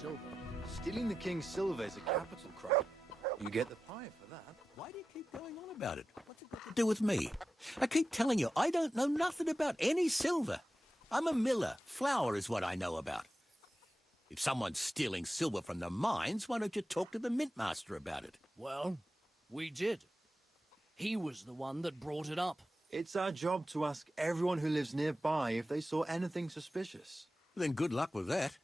silver. Stealing the king's silver is a capital crime. You get the pie for that. Why do you keep going on about it? What's it got to do with me? I keep telling you, I don't know nothing about any silver. I'm a miller. Flour is what I know about. If someone's stealing silver from the mines, why don't you talk to the mintmaster about it? Well, we did. He was the one that brought it up. It's our job to ask everyone who lives nearby if they saw anything suspicious. Then good luck with that.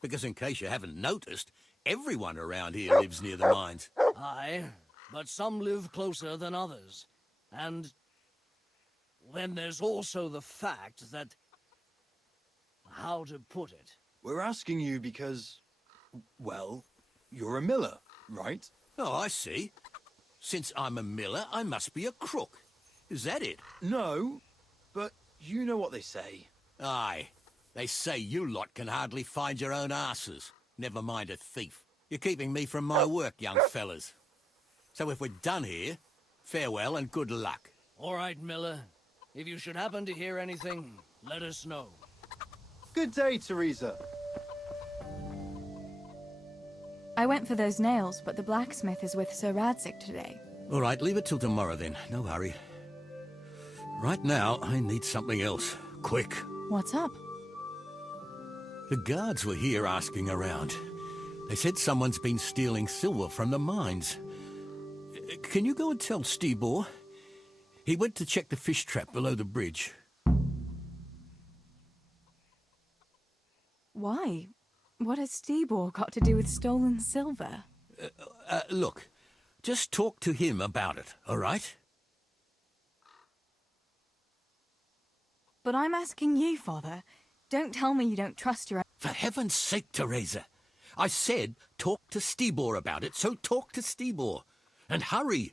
Because in case you haven't noticed, everyone around here lives near the mines. Aye, but some live closer than others. And then there's also the fact that... how to put it? We're asking you because, well, you're a miller, right? Oh, I see. Since I'm a miller, I must be a crook. Is that it? No, but you know what they say. Aye. They say you lot can hardly find your own asses. Never mind a thief. You're keeping me from my work, young fellas. So if we're done here, farewell and good luck. All right, Miller. If you should happen to hear anything, let us know. Good day, Teresa. I went for those nails, but the blacksmith is with Sir Radzik today. All right, leave it till tomorrow then. No hurry. Right now, I need something else. Quick. What's up? The guards were here asking around. They said someone's been stealing silver from the mines. Can you go and tell Stibor? He went to check the fish trap below the bridge. Why? What has Stibor got to do with stolen silver? Look, just talk to him about it, all right? But I'm asking you, Father. Don't tell me you don't trust your... For heaven's sake, Teresa. I said talk to Stibor about it, so talk to Stibor. And hurry.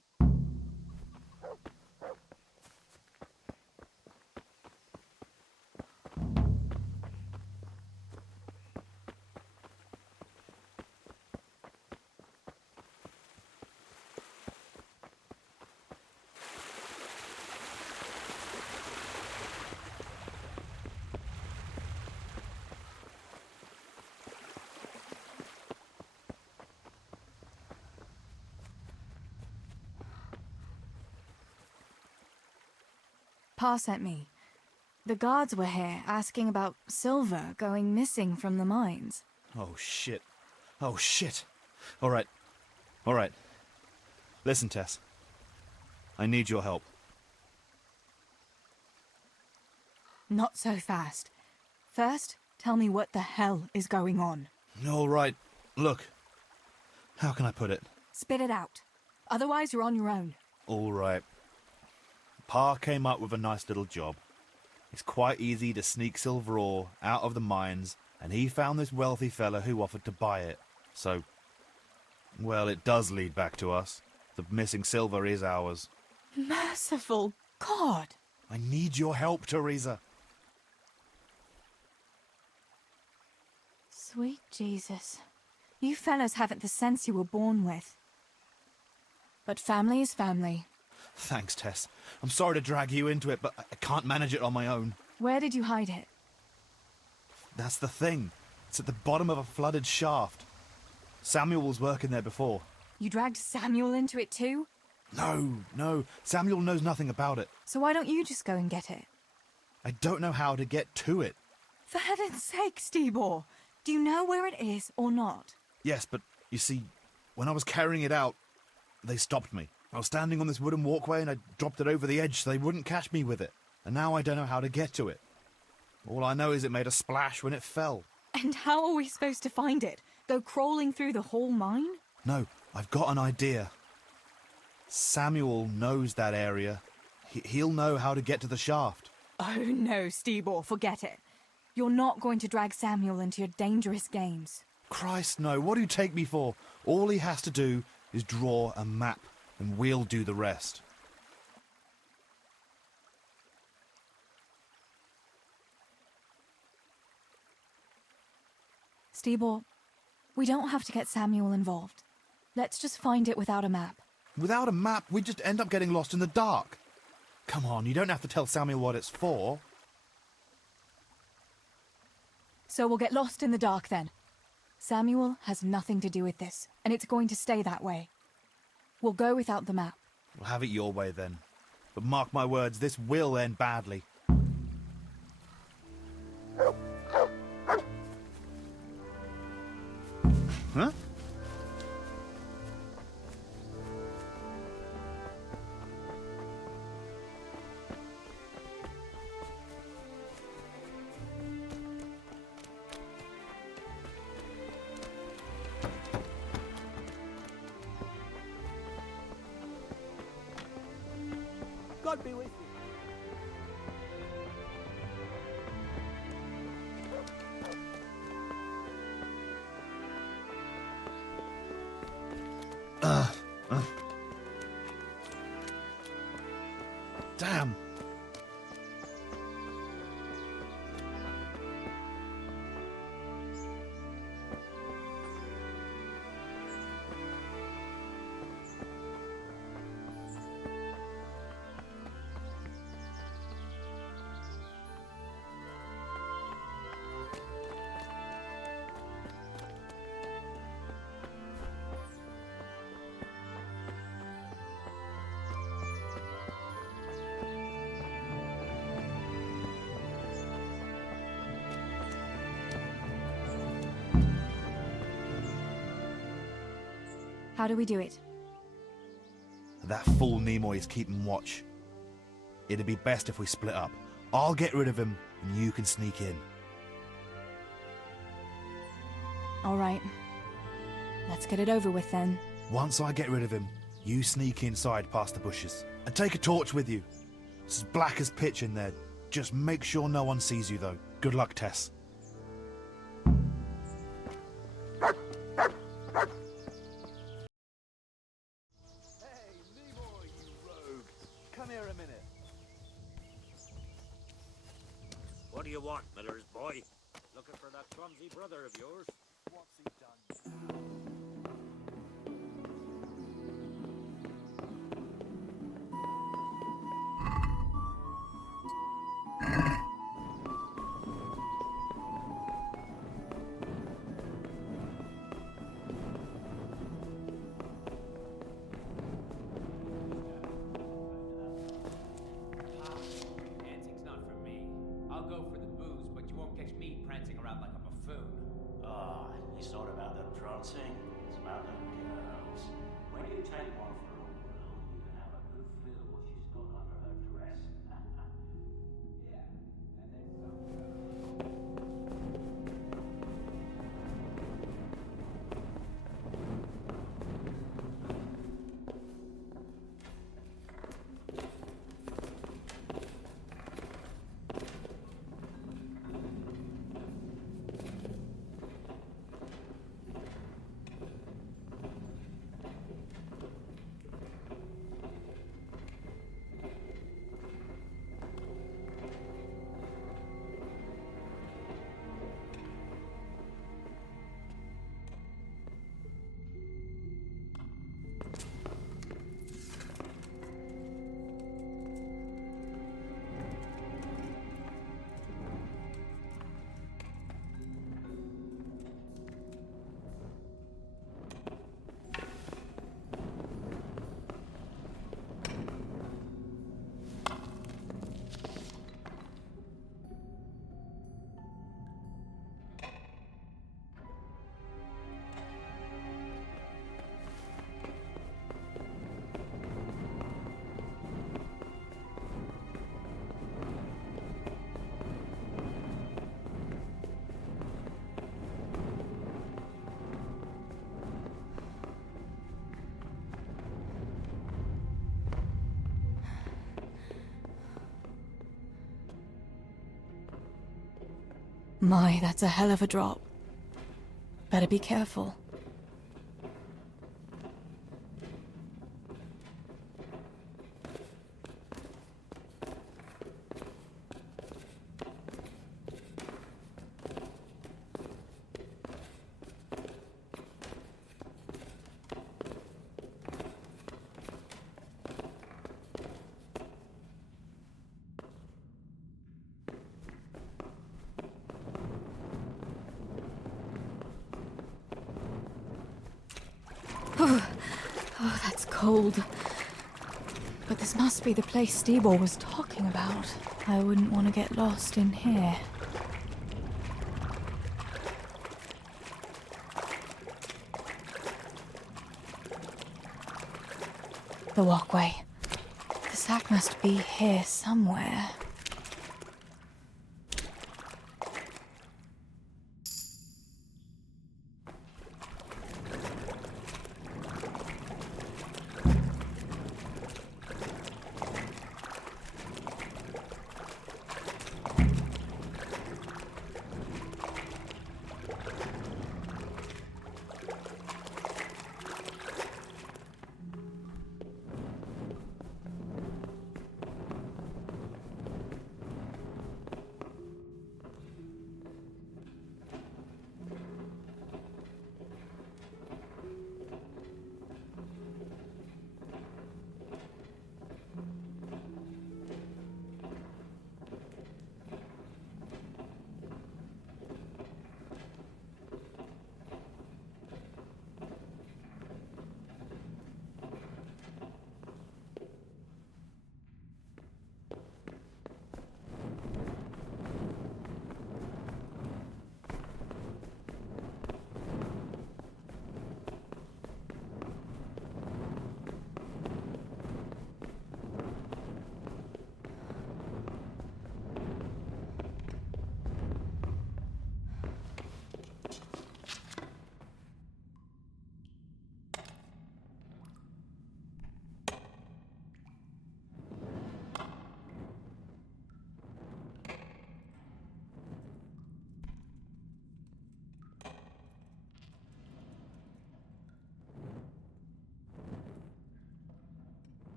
Pa sent me. The guards were here asking about silver going missing from the mines. Oh, shit. Oh, shit. All right. All right. Listen, Tess. I need your help. Not so fast. First, tell me what the hell is going on. All right. Look. How can I put it? Spit it out. Otherwise, you're on your own. All right. Pa came up with a nice little job. It's quite easy to sneak silver ore out of the mines, and he found this wealthy fella who offered to buy it. So, well, it does lead back to us. The missing silver is ours. Merciful God! I need your help, Teresa. Sweet Jesus. You fellas haven't the sense you were born with. But family is family. Thanks, Tess. I'm sorry to drag you into it, but I can't manage it on my own. Where did you hide it? That's the thing. It's at the bottom of a flooded shaft. Samuel was working there before. You dragged Samuel into it too? No. Samuel knows nothing about it. So why don't you just go and get it? I don't know how to get to it. For heaven's sake, Stibor! Do you know where it is or not? Yes, but you see, when I was carrying it out, they stopped me. I was standing on this wooden walkway and I dropped it over the edge so they wouldn't catch me with it. And now I don't know how to get to it. All I know is it made a splash when it fell. And how are we supposed to find it? Go crawling through the whole mine? No, I've got an idea. Samuel knows that area. He'll know how to get to the shaft. Oh no, Stibor, forget it. You're not going to drag Samuel into your dangerous games. Christ, no. What do you take me for? All he has to do is draw a map, and we'll do the rest. Stibor, we don't have to get Samuel involved. Let's just find it without a map. Without a map, we'd just end up getting lost in the dark. Come on, you don't have to tell Samuel what it's for. So we'll get lost in the dark then. Samuel has nothing to do with this, and it's going to stay that way. We'll go without the map. We'll have it your way then. But mark my words, this will end badly. Huh? God be with you. Damn. How do we do it? That fool Nimoy is keeping watch. It'd be best if we split up. I'll get rid of him, and you can sneak in. All right. Let's get it over with then. Once I get rid of him, you sneak inside past the bushes. And take a torch with you. It's as black as pitch in there. Just make sure no one sees you, though. Good luck, Tess. What do you want, Miller's boy? Looking for that clumsy brother of yours? What's he done? Dancing's not for me. I'll go for the booze, but you won't catch me prancing around like a buffoon. It's not about the prancing, it's about the girls. When you take one for a whirl, you can have a good feel what she's got under her dress. Yeah, and then some. My, that's a hell of a drop. Better be careful. cold. But this must be the place Stebor was talking about. I wouldn't want to get lost in here. The walkway. The sack must be here somewhere.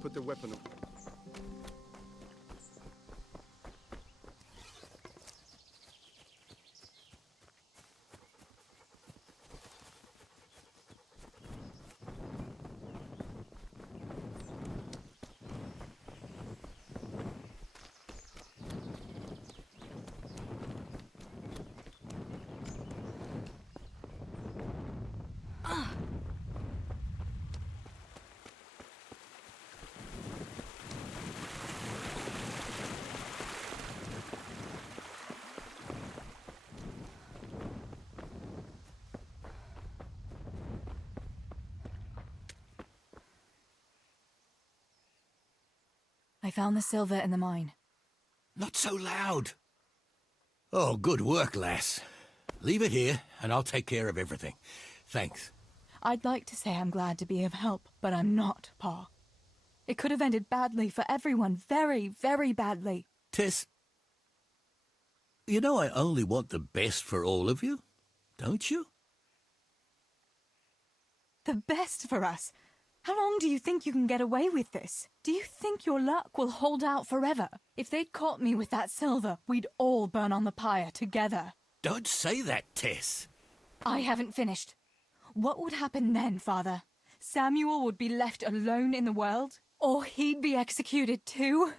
Put the weapon up. I found the silver in the mine. Not so loud. Oh, good work, lass. Leave it here, and I'll take care of everything. Thanks. I'd like to say I'm glad to be of help, but I'm not, Pa. It could have ended badly for everyone, very, very badly. Tess, you know I only want the best for all of you, don't you? The best for us? How long do you think you can get away with this? Do you think your luck will hold out forever? If they'd caught me with that silver, we'd all burn on the pyre together. Don't say that, Tess. I haven't finished. What would happen then, Father? Samuel would be left alone in the world? Or he'd be executed too?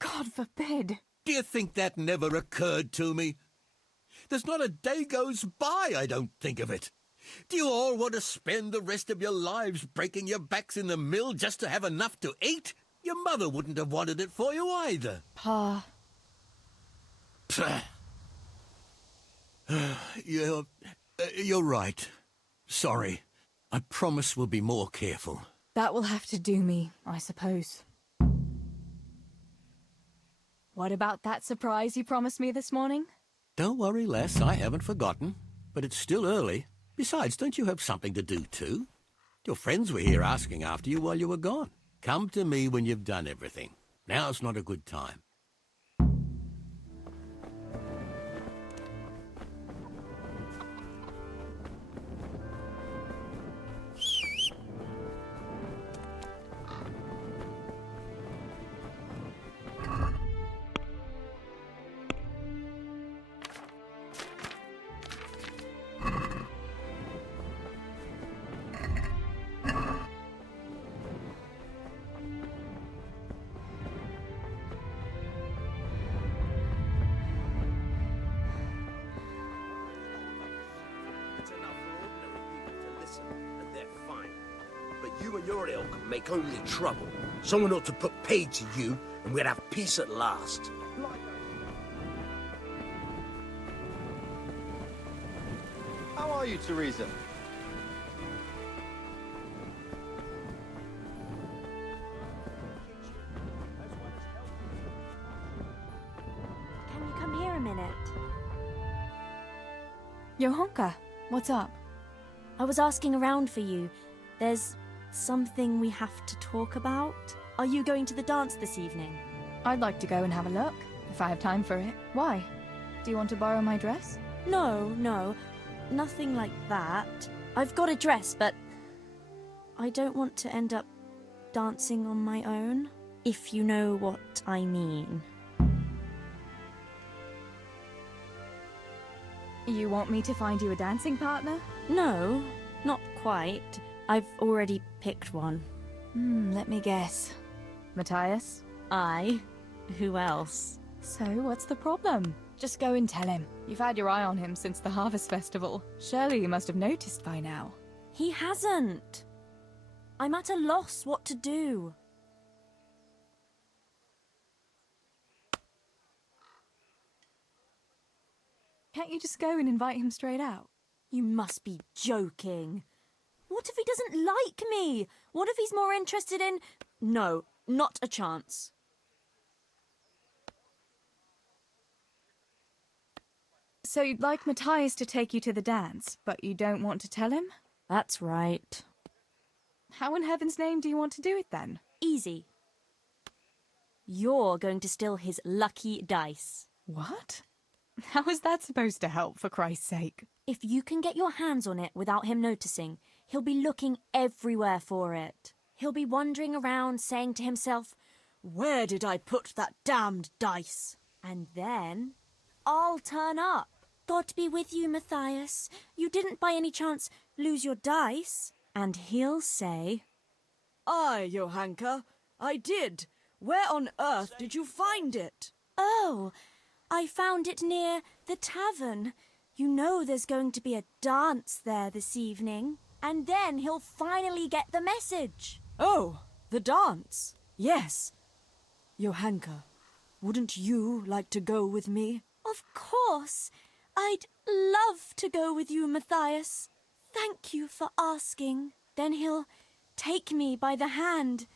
God forbid. Do you think that never occurred to me? There's not a day goes by I don't think of it. Do you all want to spend the rest of your lives breaking your backs in the mill just to have enough to eat? Your mother wouldn't have wanted it for you either. Pa. You're right. Sorry. I promise we'll be more careful. That will have to do me, I suppose. What about that surprise you promised me this morning? Don't worry, lass, I haven't forgotten. But it's still early. Besides, don't you have something to do too? Your friends were here asking after you while you were gone. Come to me when you've done everything. Now's not a good time. It's enough for ordinary people to listen, and they're fine. But you and your ilk make only trouble. Someone ought to put paid to you, and we'd have peace at last. How are you, Teresa? Can you come here a minute? Johanka, what's up? I was asking around for you. There's something we have to talk about. Are you going to the dance this evening? I'd like to go and have a look, if I have time for it. Why? Do you want to borrow my dress? No, nothing like that. I've got a dress, but I don't want to end up dancing on my own, if you know what I mean. You want me to find you a dancing partner? No, not quite. I've already picked one. Let me guess. Matthias? I? Who else? So, what's the problem? Just go and tell him. You've had your eye on him since the Harvest Festival. Surely you must have noticed by now. He hasn't. I'm at a loss what to do. Can't you just go and invite him straight out? You must be joking. What if he doesn't like me? What if he's more interested in... No, not a chance. So you'd like Matthias to take you to the dance, but you don't want to tell him? That's right. How in heaven's name do you want to do it then? Easy. You're going to steal his lucky dice. What? How is that supposed to help, for Christ's sake? If you can get your hands on it without him noticing, he'll be looking everywhere for it. He'll be wandering around saying to himself, "Where did I put that damned dice?" And then I'll turn up. God be with you, Matthias. You didn't by any chance lose your dice? And he'll say, Aye, Johanka, I did. Where on earth did you find it? "Oh, I found it near the tavern. You know there's going to be a dance there this evening." And then he'll finally get the message. Oh, the dance. Yes. Johanka, wouldn't you like to go with me? Of course. I'd love to go with you, Matthias. Thank you for asking. Then he'll take me by the hand,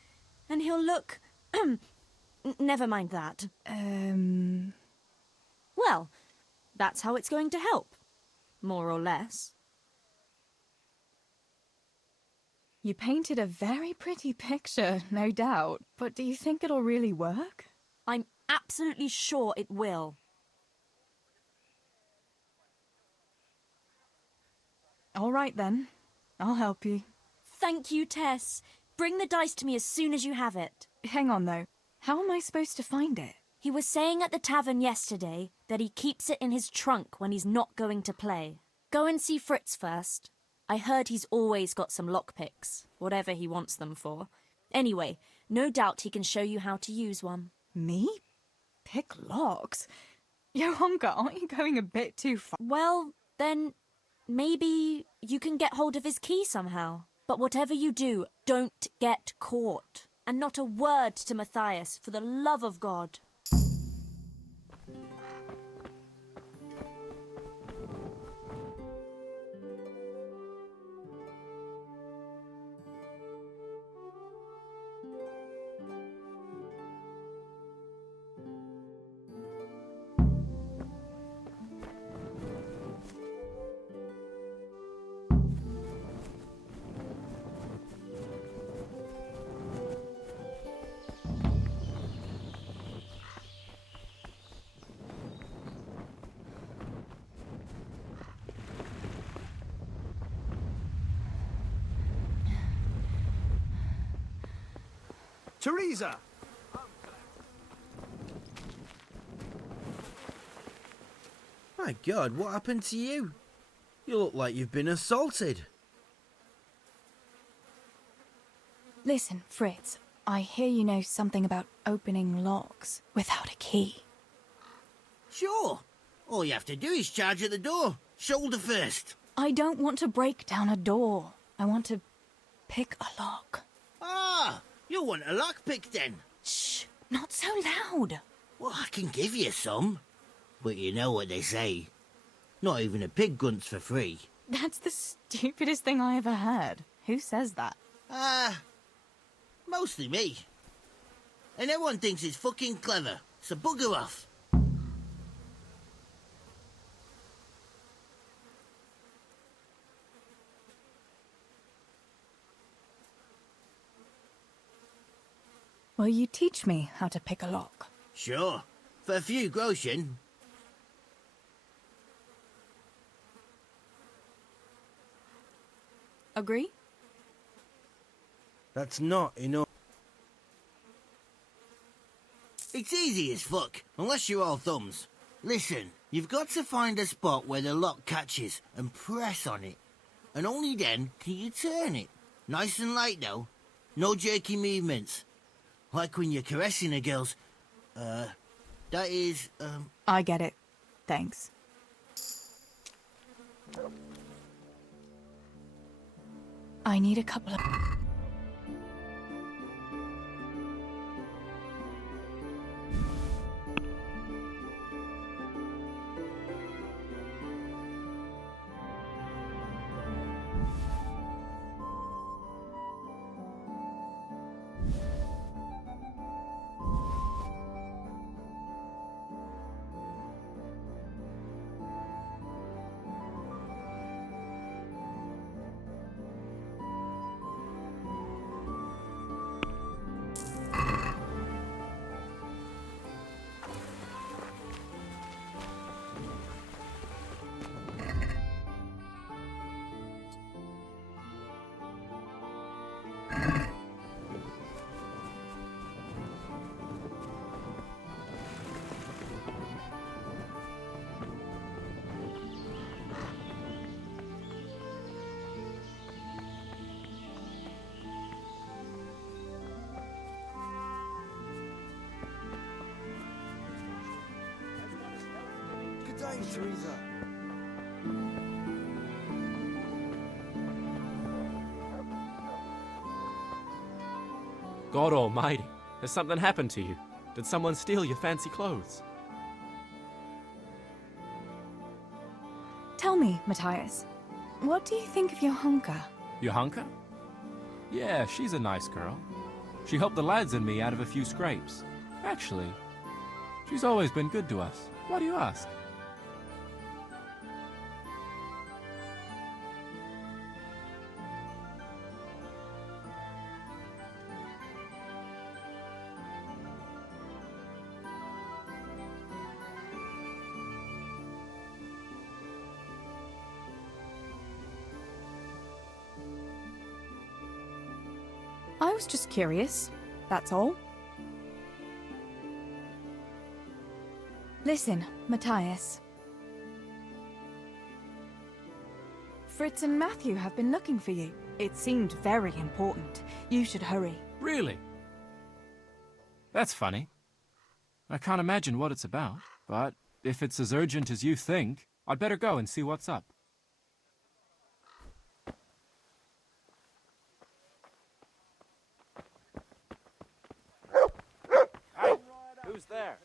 and he'll look Never mind that. Well, that's how it's going to help. More or less. You painted a very pretty picture, no doubt. But do you think it'll really work? I'm absolutely sure it will. All right, then. I'll help you. Thank you, Tess. Bring the dice to me as soon as you have it. Hang on, though. How am I supposed to find it? He was saying at the tavern yesterday that he keeps it in his trunk when he's not going to play. Go and see Fritz first. I heard he's always got some lockpicks, whatever he wants them for. Anyway, no doubt he can show you how to use one. Me? Pick locks? Johanka, aren't you going a bit too far? Well, then maybe you can get hold of his key somehow. But whatever you do, don't get caught. And not a word to Matthias, for the love of God. Teresa! My God, what happened to you? You look like you've been assaulted. Listen, Fritz, I hear you know something about opening locks without a key. Sure. All you have to do is charge at the door. Shoulder first. I don't want to break down a door. I want to pick a lock. Ah, you want a lockpick then? Shh, not so loud. Well, I can give you some. But you know what they say. Not even a pig grunts for free. That's the stupidest thing I ever heard. Who says that? Mostly me. And everyone thinks it's fucking clever, so bugger off. Will you teach me how to pick a lock? Sure. For a few groschen. Agree? That's not enough. It's easy as fuck, unless you're all thumbs. Listen, you've got to find a spot where the lock catches and press on it. And only then can you turn it. Nice and light though. No jerky movements. Like when you're caressing a girl's... that is, I get it. Thanks. I need a couple of... Good day, Teresa. God almighty, has something happened to you? Did someone steal your fancy clothes? Tell me, Matthias, what do you think of Johanka? Johanka? Yeah, she's a nice girl. She helped the lads and me out of a few scrapes. Actually, she's always been good to us. Why do you ask? I was just curious, that's all. Listen, Matthias. Fritz and Matthew have been looking for you. It seemed very important. You should hurry. Really? That's funny. I can't imagine what it's about, but if it's as urgent as you think, I'd better go and see what's up. Hey, who's there?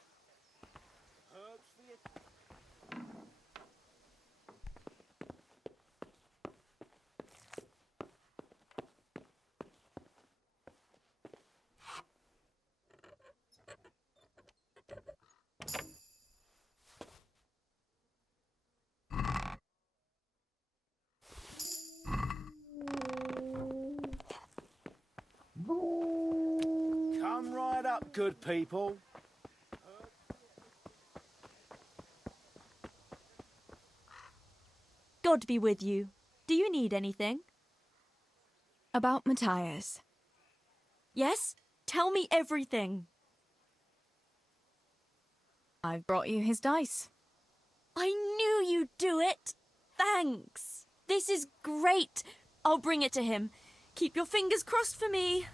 Come right up, good people. God be with you. Do you need anything? About Matthias. Yes? Tell me everything. I've brought you his dice. I knew you'd do it. Thanks. This is great. I'll bring it to him. Keep your fingers crossed for me.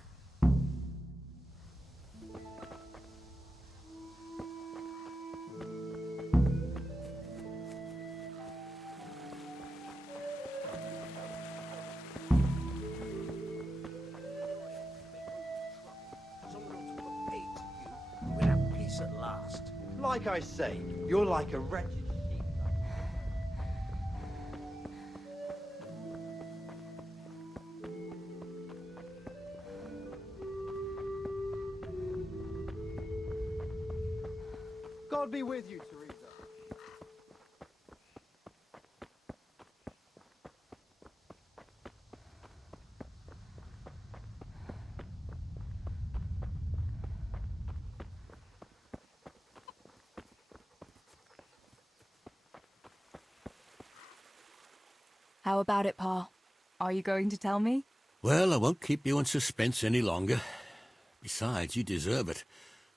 At last. Like I say, you're like a wretched sheep. God be with you, Teresa. How about it, Pa? Are you going to tell me? Well, I won't keep you in suspense any longer. Besides, you deserve it,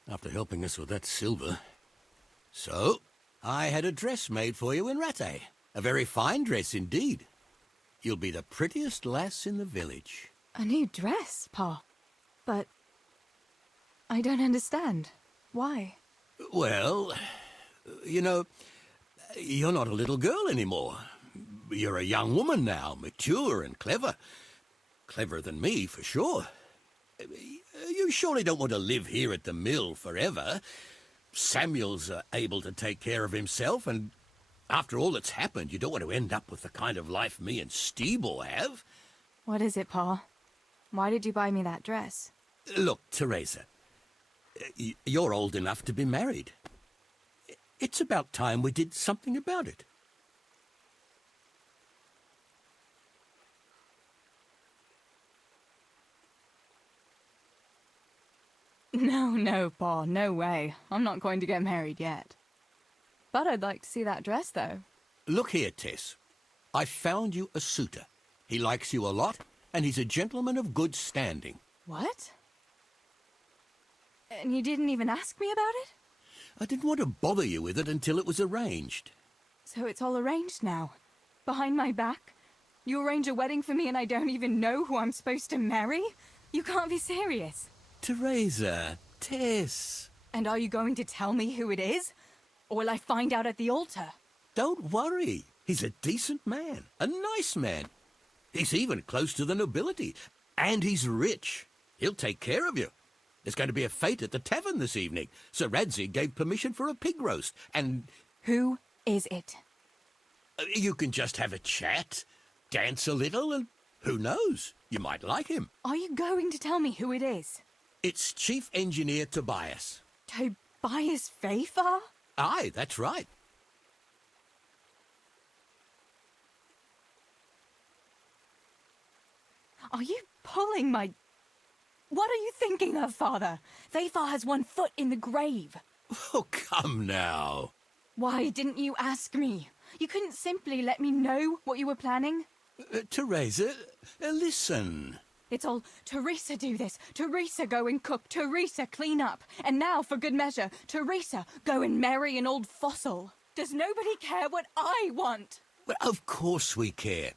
after helping us with that silver. So, I had a dress made for you in Rattay. A very fine dress indeed. You'll be the prettiest lass in the village. A new dress, Pa. But I don't understand. Why? Well, you know, you're not a little girl anymore. You're a young woman now, mature and clever. Cleverer than me, for sure. You surely don't want to live here at the mill forever. Samuel's able to take care of himself, and after all that's happened, you don't want to end up with the kind of life me and Steeble have. What is it, Pa? Why did you buy me that dress? Look, Teresa, you're old enough to be married. It's about time we did something about it. No, Pa, no way. I'm not going to get married yet. But I'd like to see that dress, though. Look here, Tess. I found you a suitor. He likes you a lot, and he's a gentleman of good standing. What? And you didn't even ask me about it? I didn't want to bother you with it until it was arranged. So it's all arranged now? Behind my back? You arrange a wedding for me and I don't even know who I'm supposed to marry? You can't be serious. Teresa, Tess. And are you going to tell me who it is? Or will I find out at the altar? Don't worry. He's a decent man, a nice man. He's even close to the nobility. And he's rich. He'll take care of you. There's going to be a fete at the tavern this evening. Sir Radzig gave permission for a pig roast, and... Who is it? You can just have a chat, dance a little, and who knows? You might like him. Are you going to tell me who it is? It's Chief Engineer Tobias. Tobias Fafer? Aye, that's right. Are you pulling my... What are you thinking of, Father? Fafer has one foot in the grave. Oh, come now. Why didn't you ask me? You couldn't simply let me know what you were planning? Teresa, listen. It's all, Teresa do this, Teresa go and cook, Teresa clean up. And now, for good measure, Teresa go and marry an old fossil. Does nobody care what I want? Well, of course we care.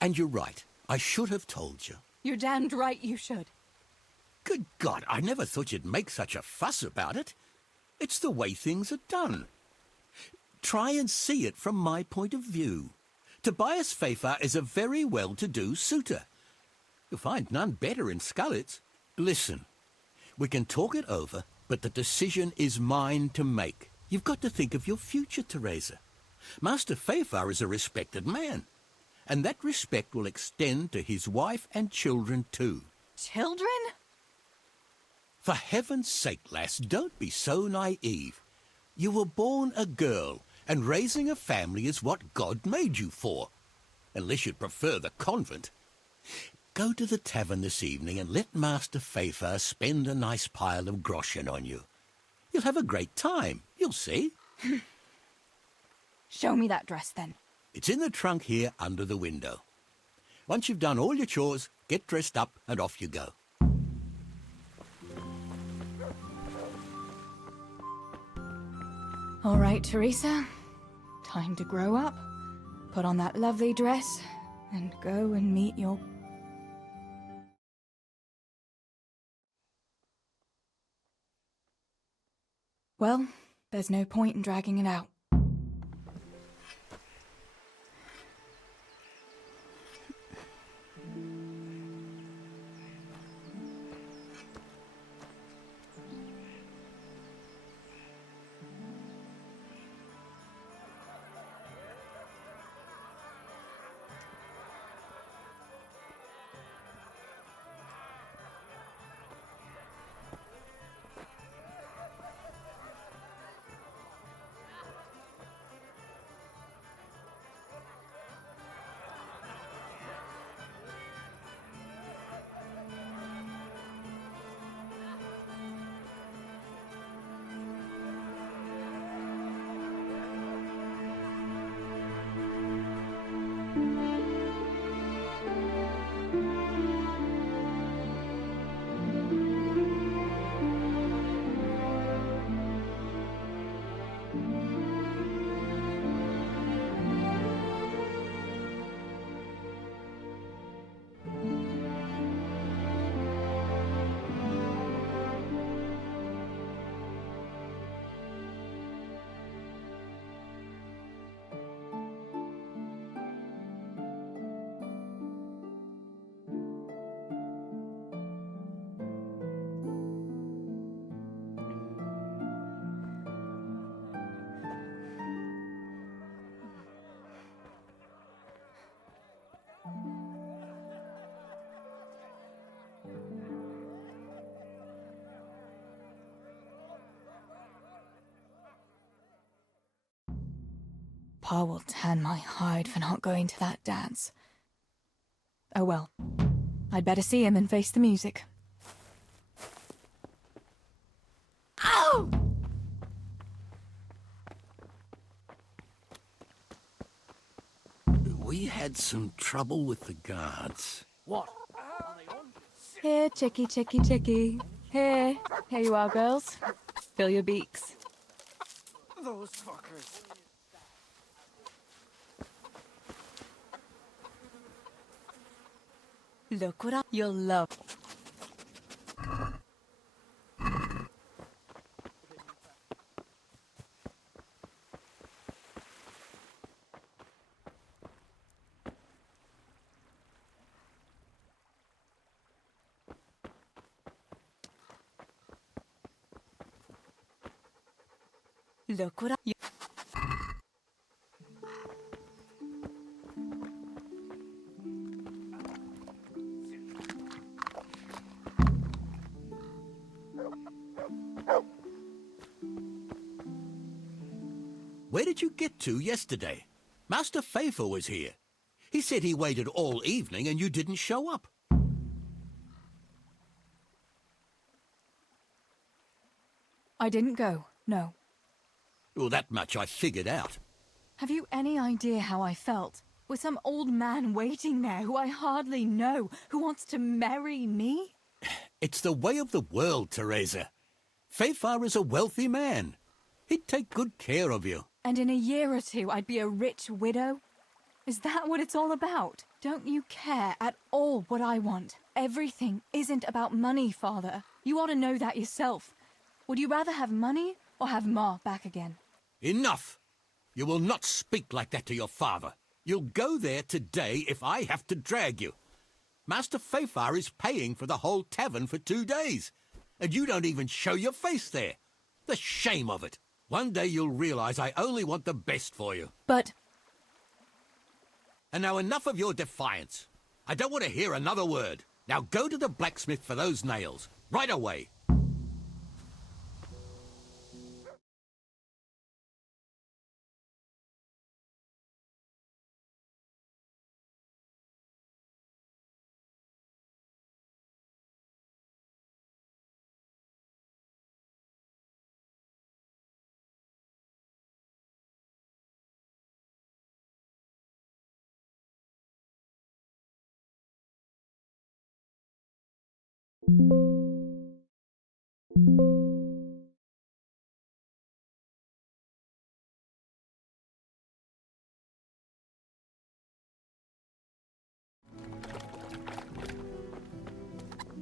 And you're right. I should have told you. You're damned right you should. Good God, I never thought you'd make such a fuss about it. It's the way things are done. Try and see it from my point of view. Tobias Fafer is a very well-to-do suitor. You'll find none better in Scullets. Listen, we can talk it over, but the decision is mine to make. You've got to think of your future, Teresa. Master Fafer is a respected man, and that respect will extend to his wife and children too. Children? For heaven's sake, lass, don't be so naive. You were born a girl, and raising a family is what God made you for. Unless you'd prefer the convent. Go to the tavern this evening and let Master Fafer spend a nice pile of groschen on you. You'll have a great time, you'll see. Show me that dress, then. It's in the trunk here under the window. Once you've done all your chores, get dressed up and off you go. All right, Teresa. Time to grow up, put on that lovely dress, and go and meet your... Well, there's no point in dragging it out. Pa will tan my hide for not going to that dance. Oh well. I'd better see him and face the music. Ow! We had some trouble with the guards. What? Here, chickie, chickie, chickie. Here. Here you are, girls. Fill your beaks. Those fuckers. Look what you'll love. Look what you... Where did you get to yesterday? Master Faithful was here. He said he waited all evening and you didn't show up. I didn't go, no. Well, that much I figured out. Have you any idea how I felt? With some old man waiting there who I hardly know, who wants to marry me? It's the way of the world, Teresa. Fayfar is a wealthy man. He'd take good care of you. And in a year or two, I'd be a rich widow? Is that what it's all about? Don't you care at all what I want? Everything isn't about money, Father. You ought to know that yourself. Would you rather have money or have Ma back again? Enough! You will not speak like that to your father. You'll go there today if I have to drag you. Master Fayfar is paying for the whole tavern for 2 days, and you don't even show your face there. The shame of it. One day you'll realize I only want the best for you. But... And now enough of your defiance. I don't want to hear another word. Now go to the blacksmith for those nails. Right away.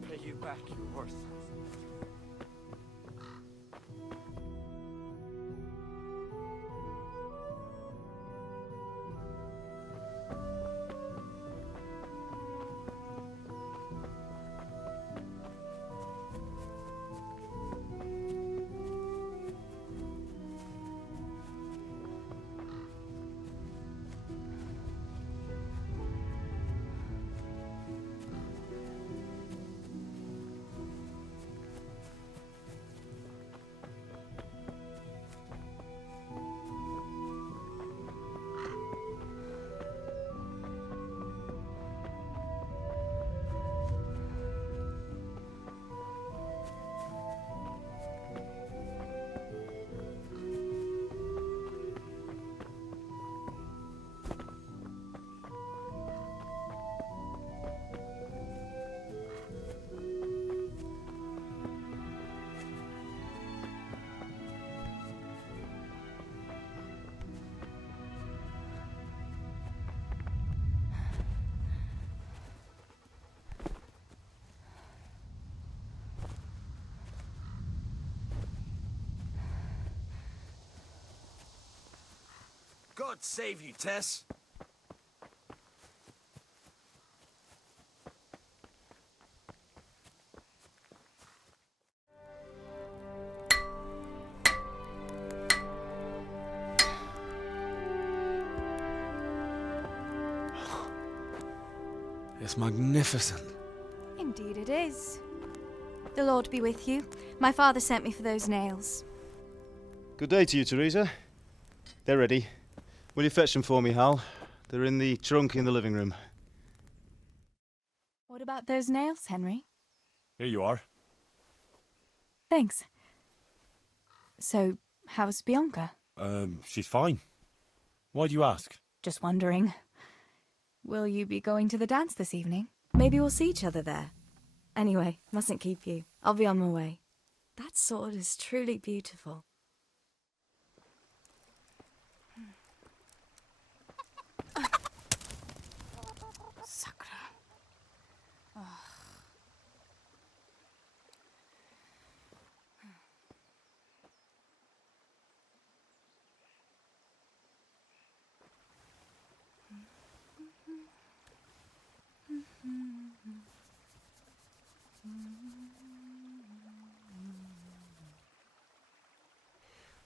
Pay you back, you horse. God save you, Tess. It's magnificent. Indeed it is. The Lord be with you. My father sent me for those nails. Good day to you, Teresa. They're ready. Will you fetch them for me, Hal? They're in the trunk in the living room. What about those nails, Henry? Here you are. Thanks. So, how's Bianca? She's fine. Why do you ask? Just wondering. Will you be going to the dance this evening? Maybe we'll see each other there. Anyway, mustn't keep you. I'll be on my way. That sword is truly beautiful. Sakra. Oh.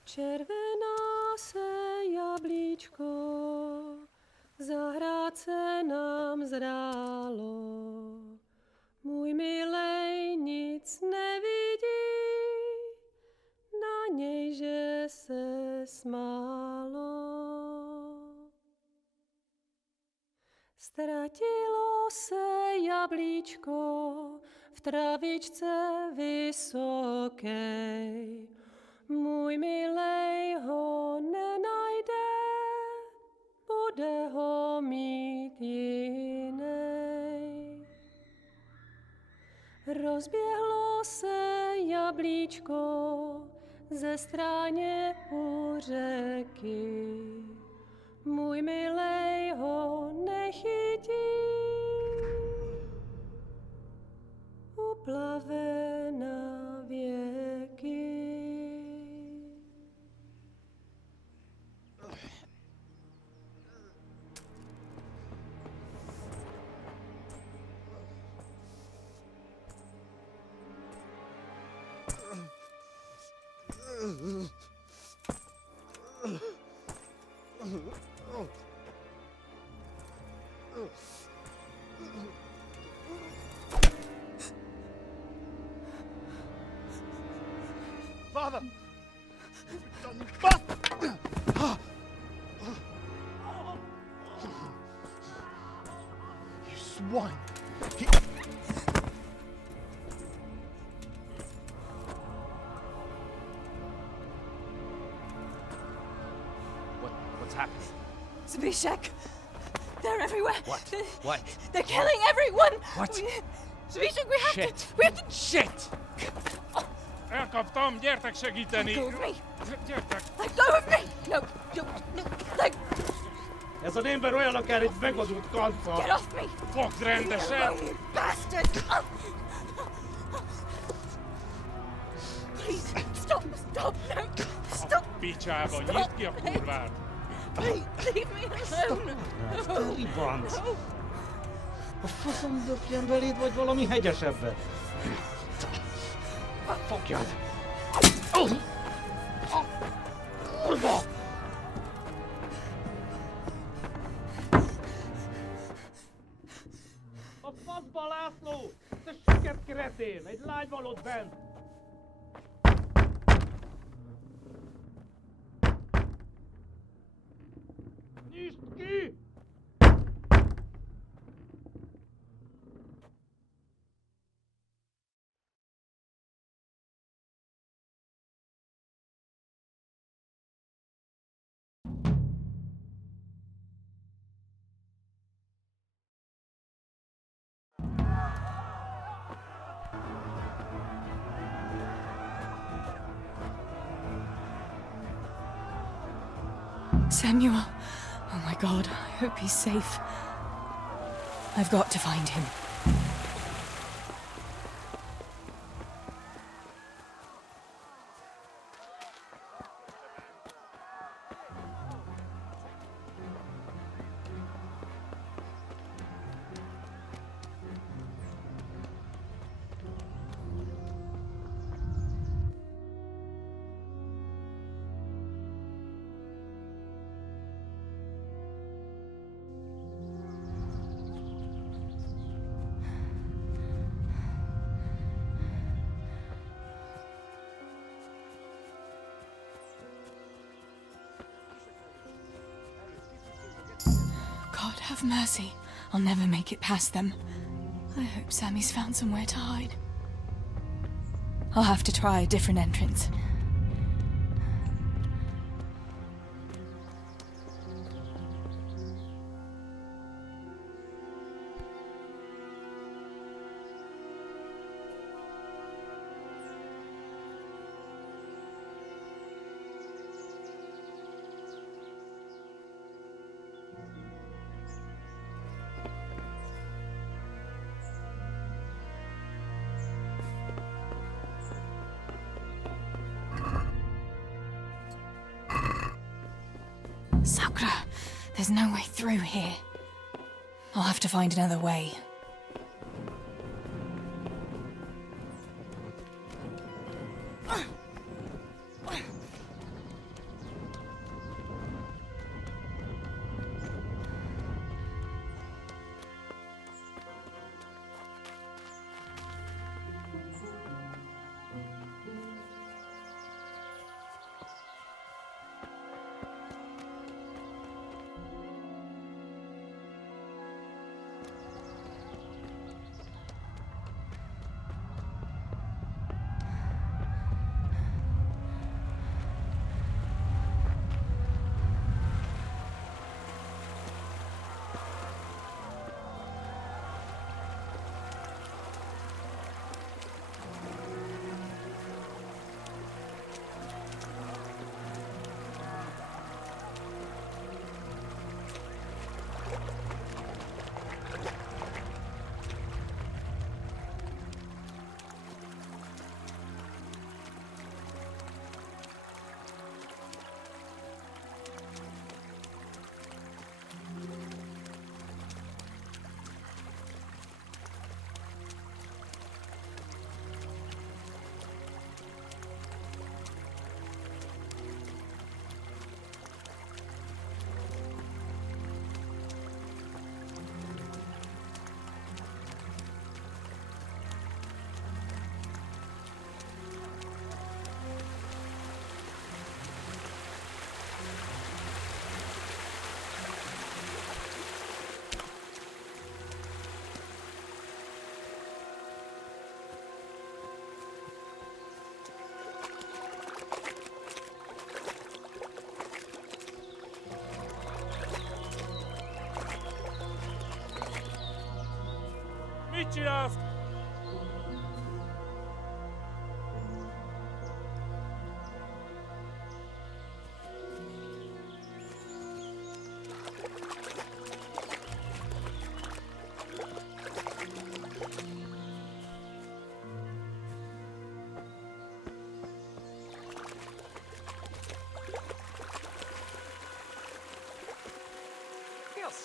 Červená se jablíčko, zahrát se nám zdálo. Můj milej nic nevidí, na něj, že se smálo. jablíčko v travičce vysokej. Můj milej ho nenajde, bude ho mít jinej. Rozběhlo se jablíčko ze stráně u řeky. Můj milej ho nechytí, uplave na věky. Father! You swine! What's happening? Zbyszek! They're everywhere! What? They're killing everyone! What? Zbyszek, we have Shit. to... We have to... Shit! Elkaptam, gyertek segíteni! Let go of me! Gyertek! Let go of me! No, let... Ez az ember olyan, akár egy megadott kalfa! Get off me! Fogd rendesen! You bastard! Please, stop, no, stop! Picsába, nyisd ki a kurvát! Please, leave me alone! Deliverance! A faszom döfjen beléd, vagy valami hegyesebbet? Fogjad! Kurva! A faszba, László! Te siket kretén! Egy lány van ott bent! Nyisd ki! Samuel. Oh my God, I hope he's safe. I've got to find him. God have mercy. I'll never make it past them. I hope Sammy's found somewhere to hide. I'll have to try a different entrance. Sakura, there's no way through here. I'll have to find another way.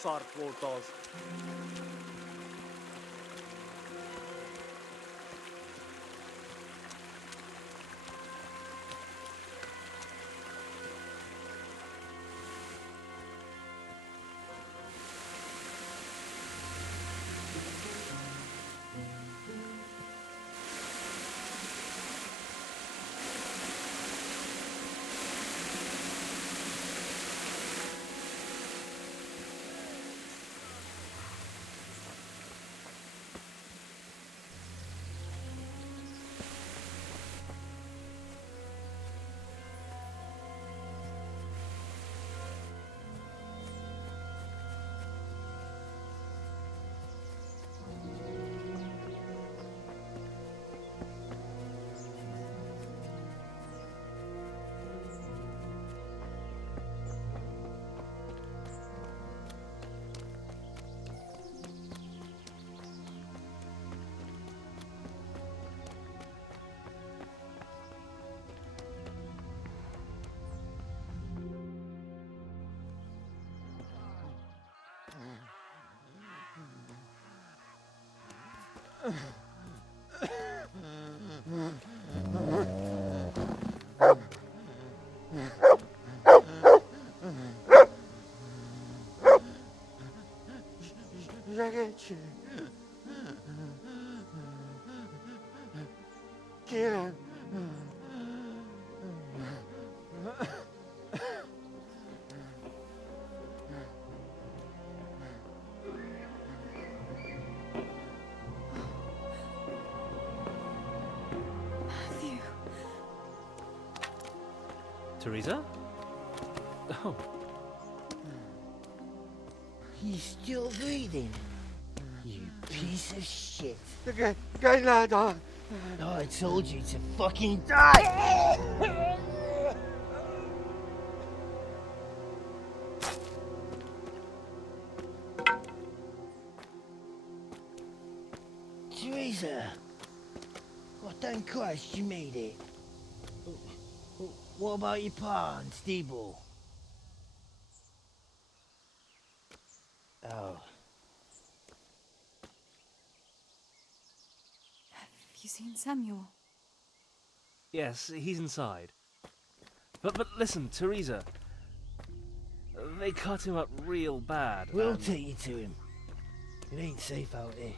sarkvuutos. Ragazzi, Kieran. Matthew. Teresa? Oh. He's still breathing. You piece of shit. Go, lad. Oh, I told you to fucking die! Teresa! Oh, thank Christ you made it. What about your pa and Steeble? Oh. Have you seen Samuel? Yes, he's inside. But listen, Teresa. They cut him up real bad. We'll and- take you to him. It ain't safe out here.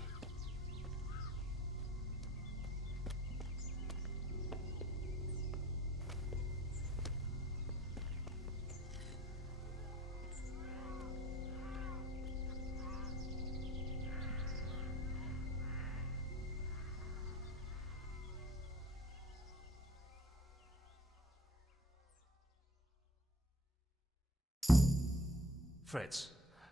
Fritz,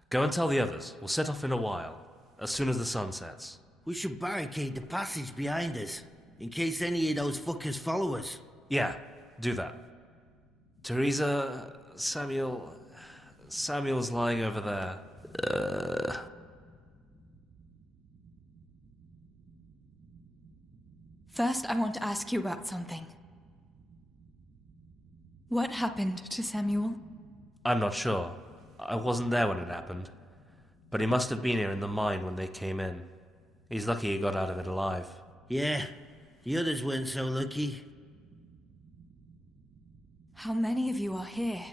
go and tell the others. We'll set off in a while, as soon as the sun sets. We should barricade the passage behind us, in case any of those fuckers follow us. Yeah, do that. Teresa, Samuel's lying over there. First, I want to ask you about something. What happened to Samuel? I'm not sure. I wasn't there when it happened. But he must have been here in the mine when they came in. He's lucky he got out of it alive. Yeah, the others weren't so lucky. How many of you are here?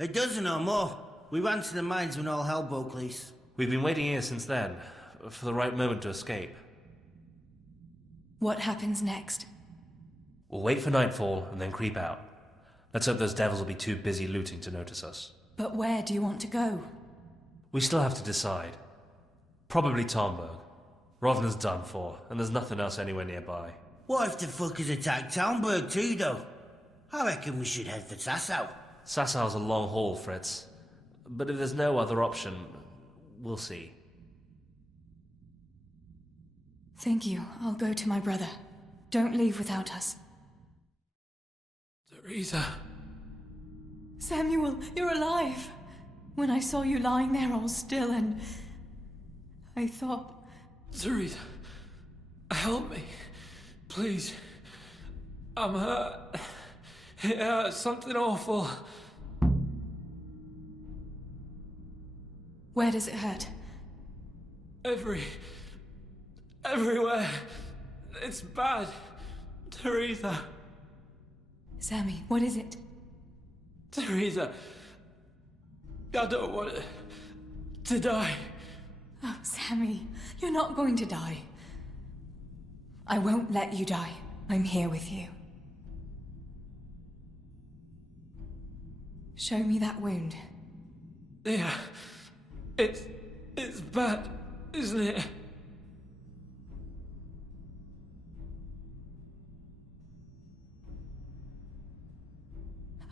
A dozen or more. We ran to the mines when all hell broke loose. We've been waiting here since then, for the right moment to escape. What happens next? We'll wait for nightfall and then creep out. Let's hope those devils will be too busy looting to notice us. But where do you want to go? We still have to decide. Probably Tomberg. Rovna's done for, and there's nothing else anywhere nearby. What if the fuckers attack Townburg too, though? I reckon we should head for Sasau. Sassau's a long haul, Fritz. But if there's no other option, we'll see. Thank you. I'll go to my brother. Don't leave without us. Teresa. Samuel, you're alive. When I saw you lying there all still and I thought... Teresa, help me. Please. I'm hurt. It hurts something awful. Where does it hurt? Everywhere. It's bad. Teresa. Sammy, what is it? Teresa. I don't want to die. Oh, Sammy, you're not going to die. I won't let you die. I'm here with you. Show me that wound. Yeah. It's bad, isn't it?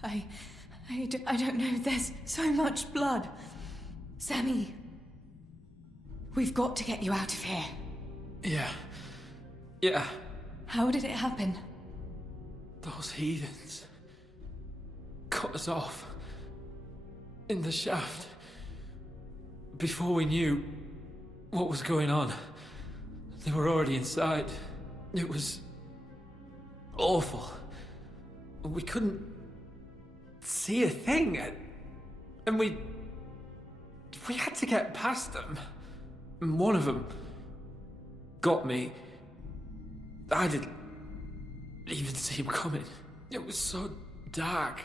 I don't know. There's so much blood. Sammy. We've got to get you out of here. Yeah. How did it happen? Those heathens cut us off in the shaft before we knew what was going on. They were already inside. It was awful. We couldn't see a thing, and we had to get past them. And one of them got me. I didn't even see him coming. It was so dark.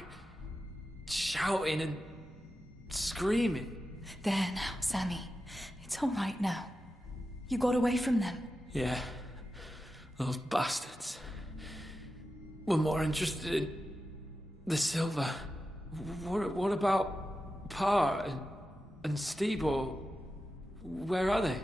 Shouting and screaming. There now, Sammy. It's all right now. You got away from them. Yeah. Those bastards were more interested in the silver. What about Pa and Steebo? Where are they?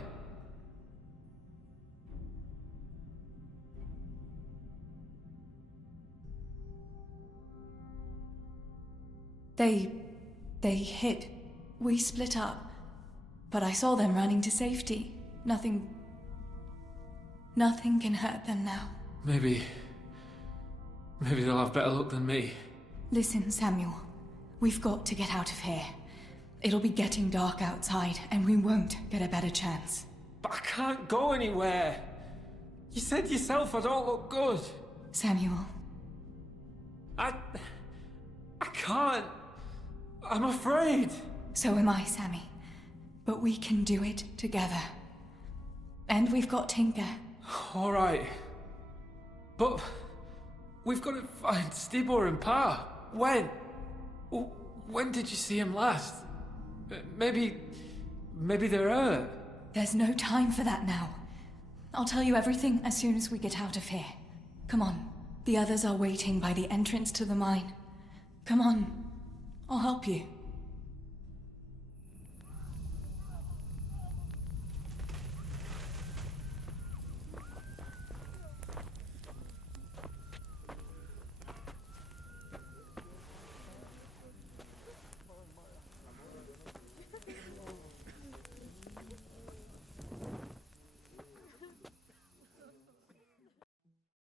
They hid. We split up. But I saw them running to safety. Nothing can hurt them now. Maybe they'll have better luck than me. Listen, Samuel. We've got to get out of here. It'll be getting dark outside, and we won't get a better chance. But I can't go anywhere. You said yourself I don't look good. Samuel. I can't. I'm afraid. So am I, Sammy. But we can do it together. And we've got Tinker. All right. But we've got to find Stibor and Pa. When? When did you see him last? Maybe they're hurt. There's no time for that now. I'll tell you everything as soon as we get out of here. Come on. The others are waiting by the entrance to the mine. Come on. I'll help you.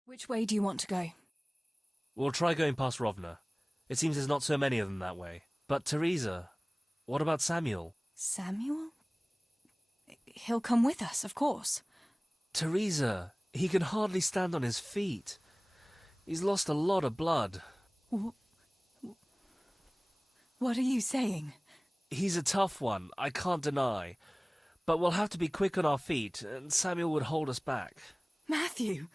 Which way do you want to go? We'll try going past Rovna. It seems there's not so many of them that way. But Teresa, what about Samuel? Samuel? He'll come with us, of course. Teresa, he can hardly stand on his feet. He's lost a lot of blood. What are you saying? He's a tough one, I can't deny. But we'll have to be quick on our feet, and Samuel would hold us back. Matthew,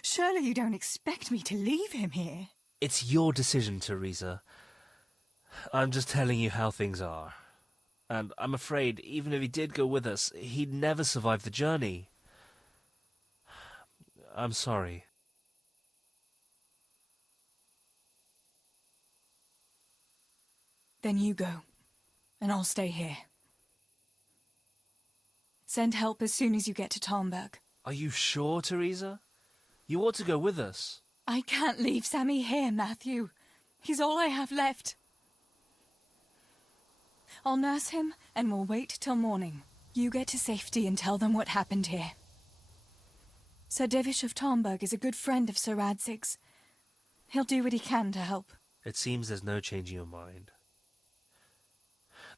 surely you don't expect me to leave him here? It's your decision, Teresa. I'm just telling you how things are. And I'm afraid, even if he did go with us, he'd never survive the journey. I'm sorry. Then you go, and I'll stay here. Send help as soon as you get to Talmberg. Are you sure, Teresa? You ought to go with us. I can't leave Sammy here, Matthew. He's all I have left. I'll nurse him, and we'll wait till morning. You get to safety and tell them what happened here. Sir Divish of Talmberg is a good friend of Sir Radzig's. He'll do what he can to help. It seems there's no changing your mind.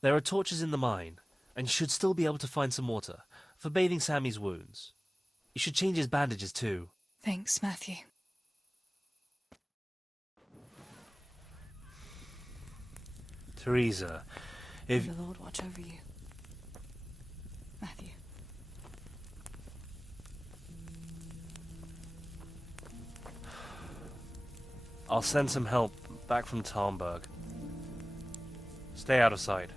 There are torches in the mine, and you should still be able to find some water for bathing Sammy's wounds. You should change his bandages too. Thanks, Matthew. Teresa, if... May the Lord watch over you. Matthew. I'll send some help back from Talmberg. Stay out of sight.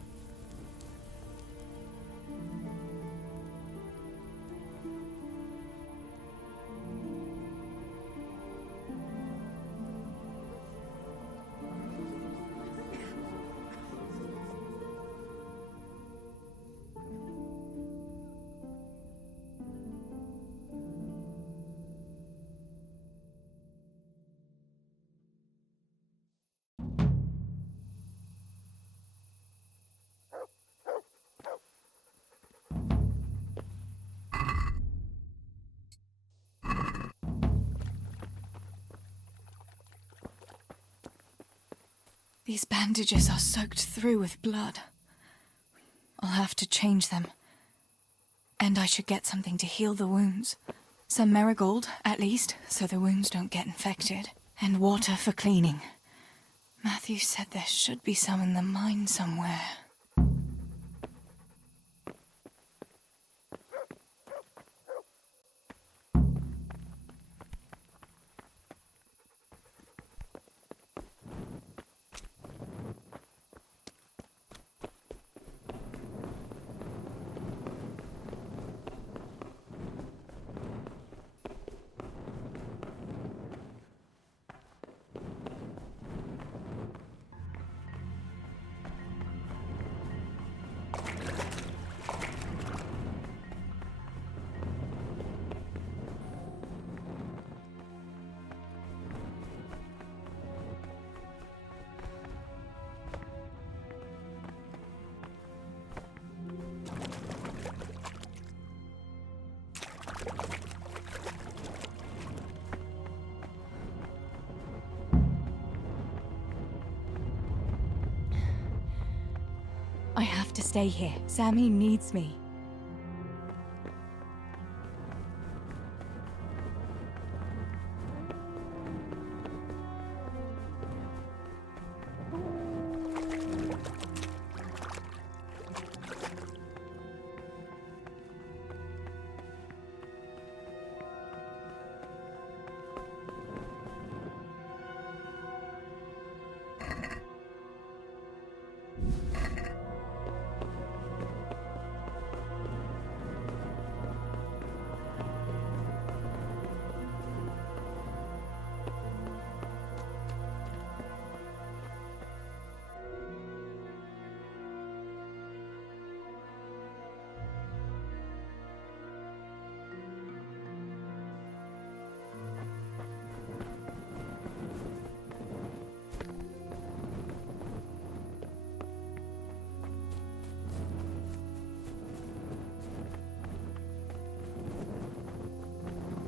These bandages are soaked through with blood. I'll have to change them. And I should get something to heal the wounds. Some marigold, at least, so the wounds don't get infected. And water for cleaning. Matthew said there should be some in the mine somewhere. I have to stay here. Sammy needs me.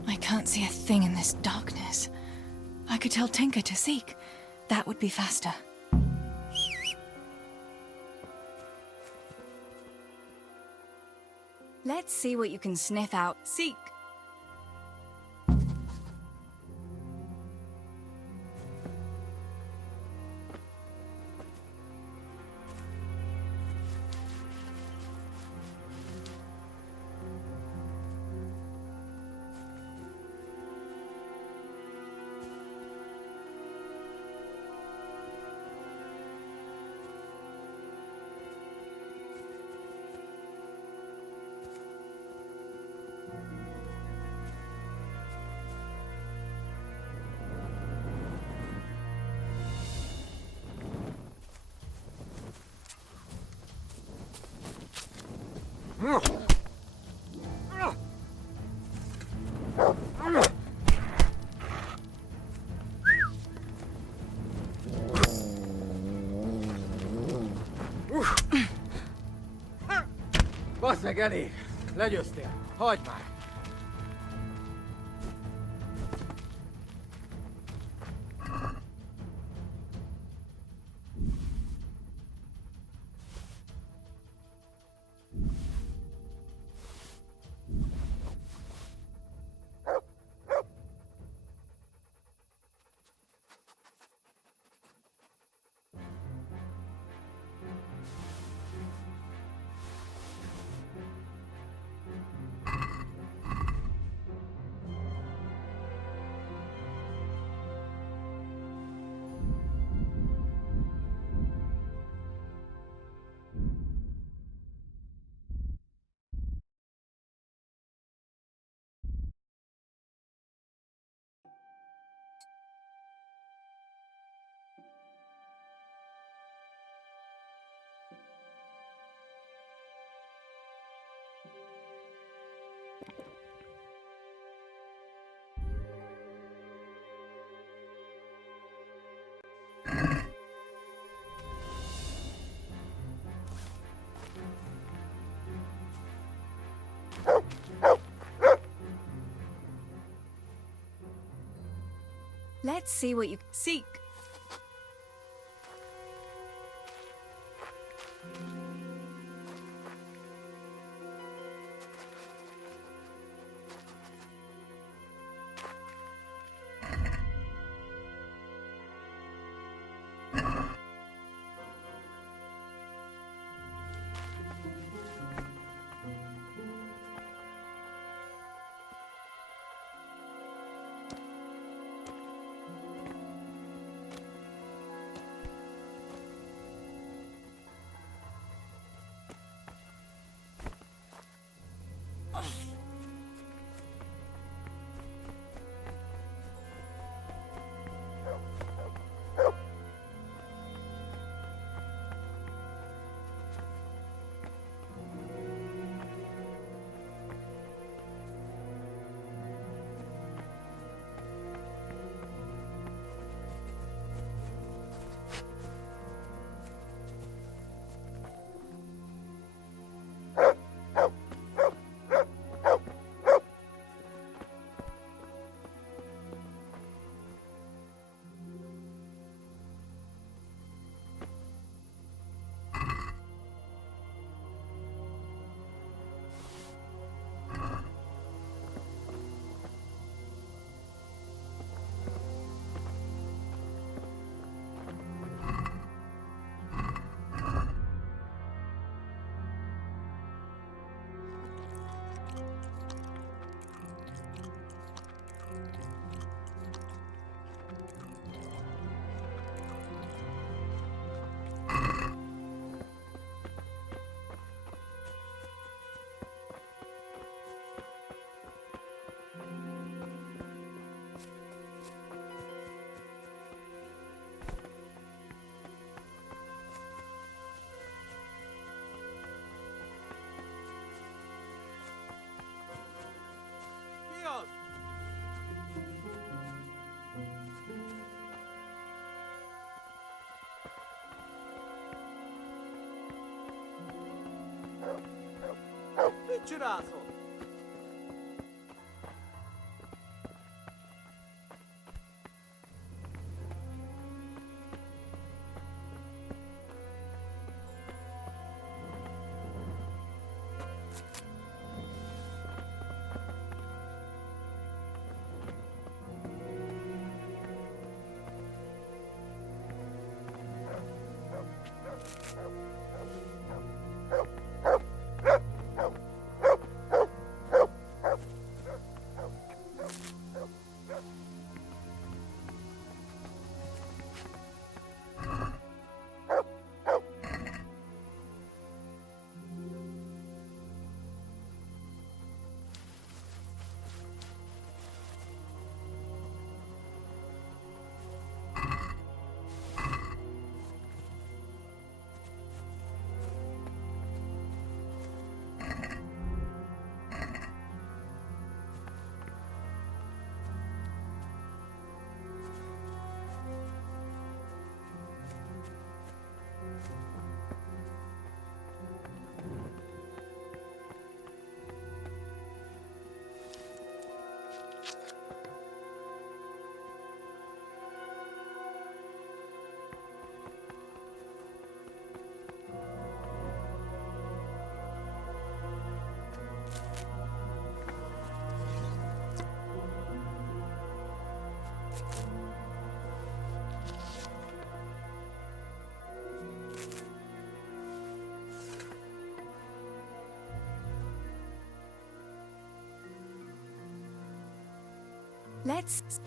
I can't see a thing in this darkness. I could tell Tinker to seek. That would be faster. Let's see what you can sniff out. Seek. Basz meg, elég! Legyőztél! Hagyd már! Let's see what you seek. Girato! Let's...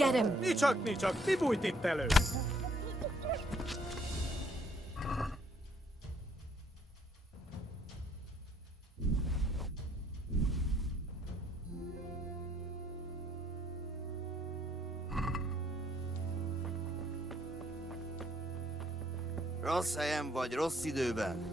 Get him! Nicsak, mi bújt itt elő? Rossz helyen vagy, rossz időben.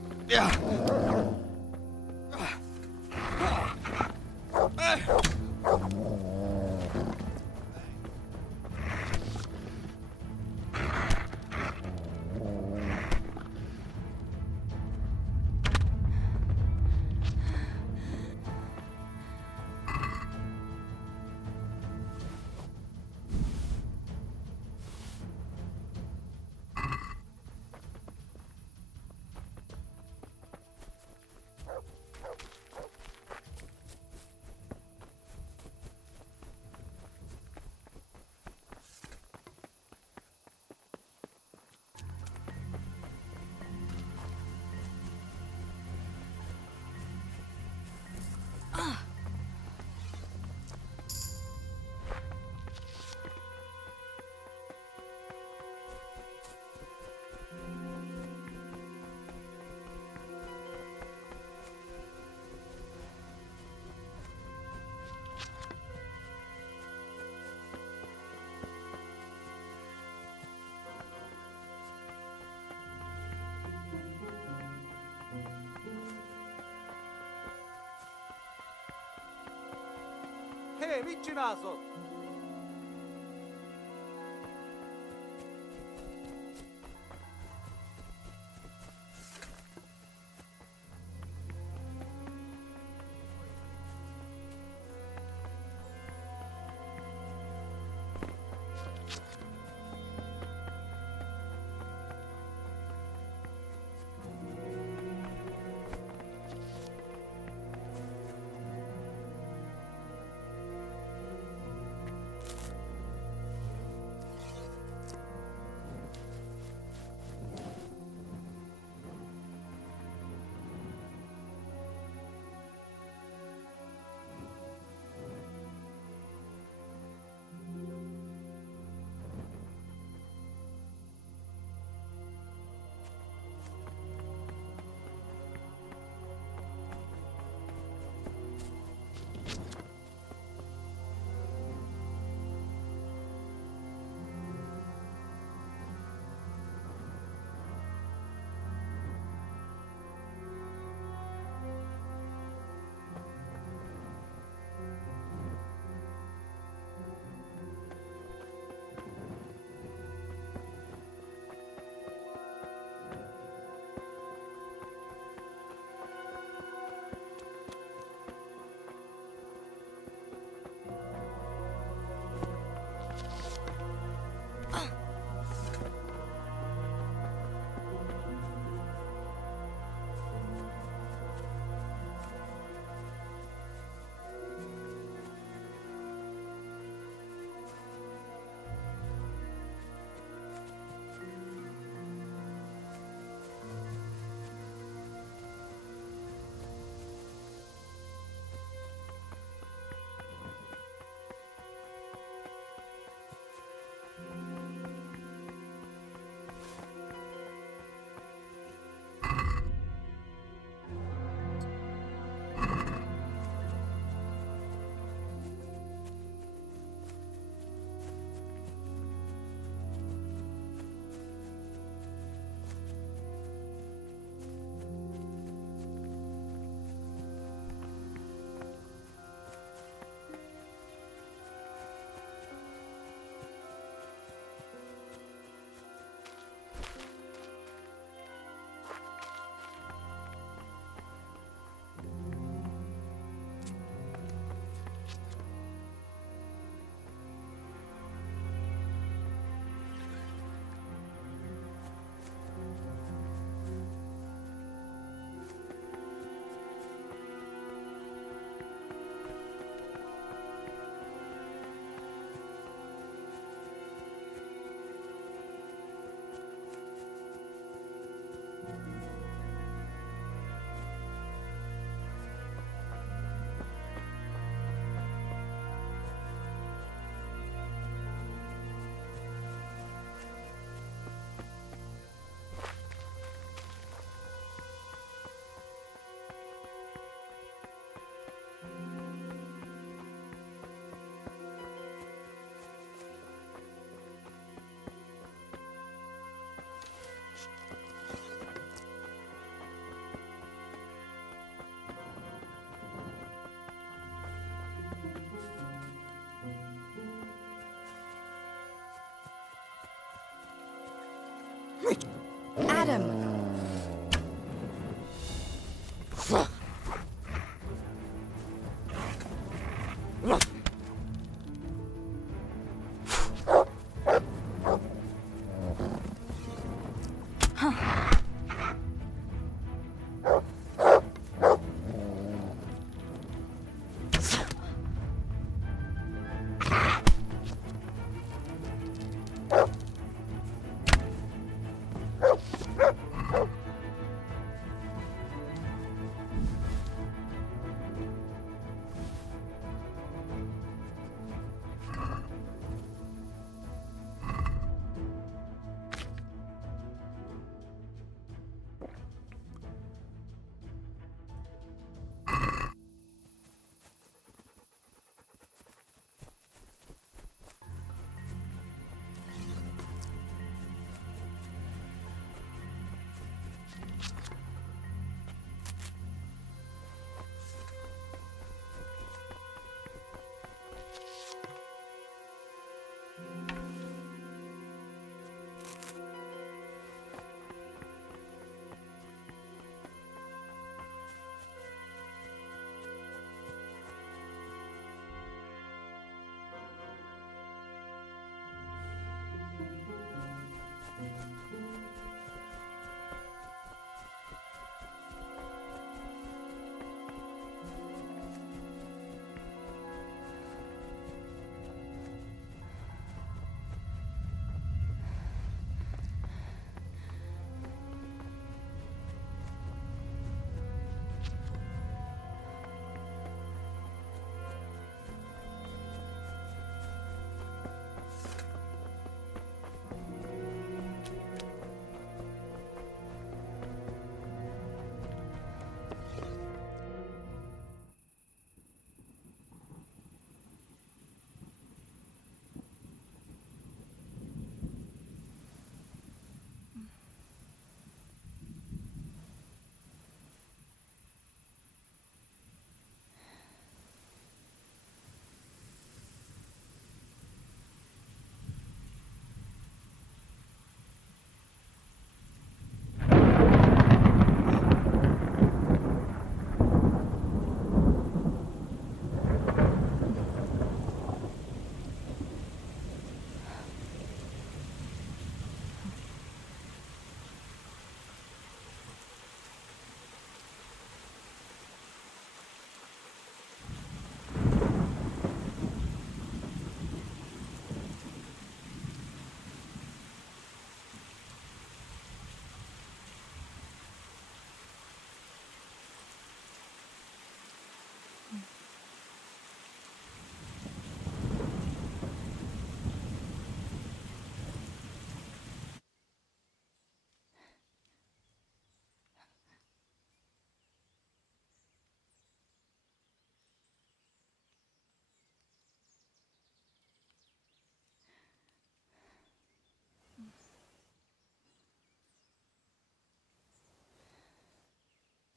Hé, mit csinálsz ott?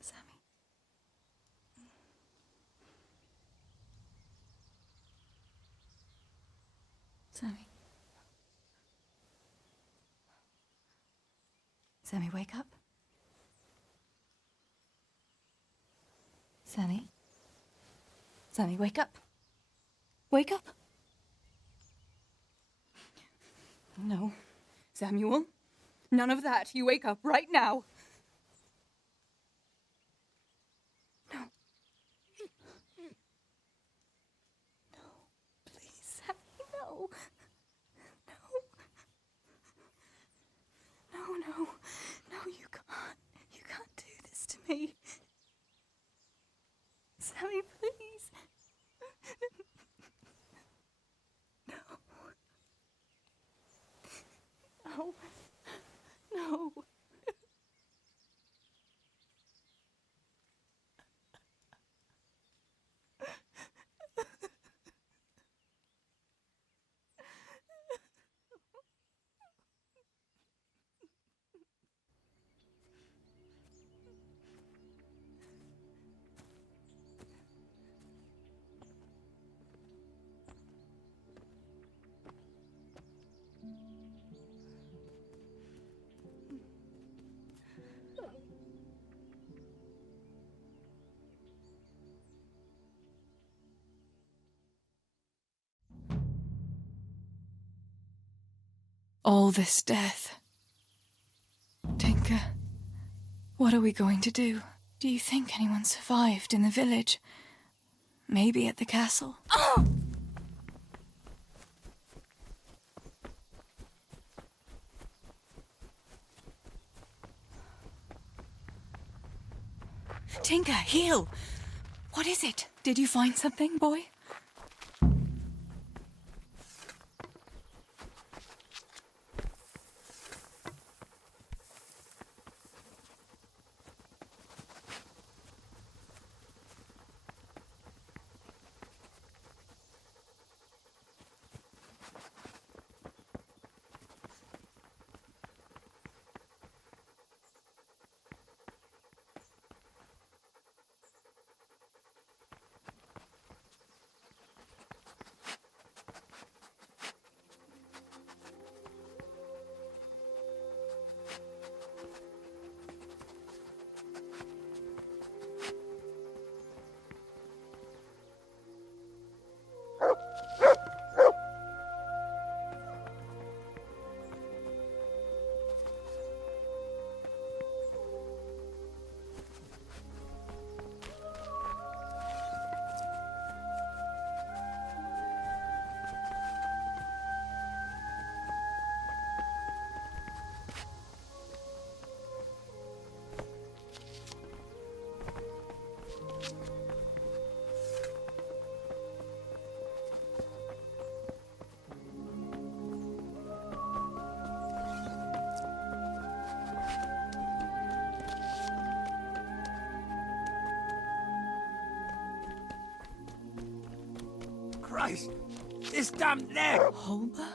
Sammy. Sammy. Sammy, wake up. Sammy. Sammy, wake up. Wake up. No. Samuel. None of that. You wake up right now. No. No. Please, Sammy, no. No. No, no. No, you can't. You can't do this to me. Sammy, please. No. No. No. All this death. Tinker, what are we going to do? Do you think anyone survived in the village? Maybe at the castle? Oh! Tinker, heal! What is it? Did you find something, boy? Christ! This damn leg! Holber?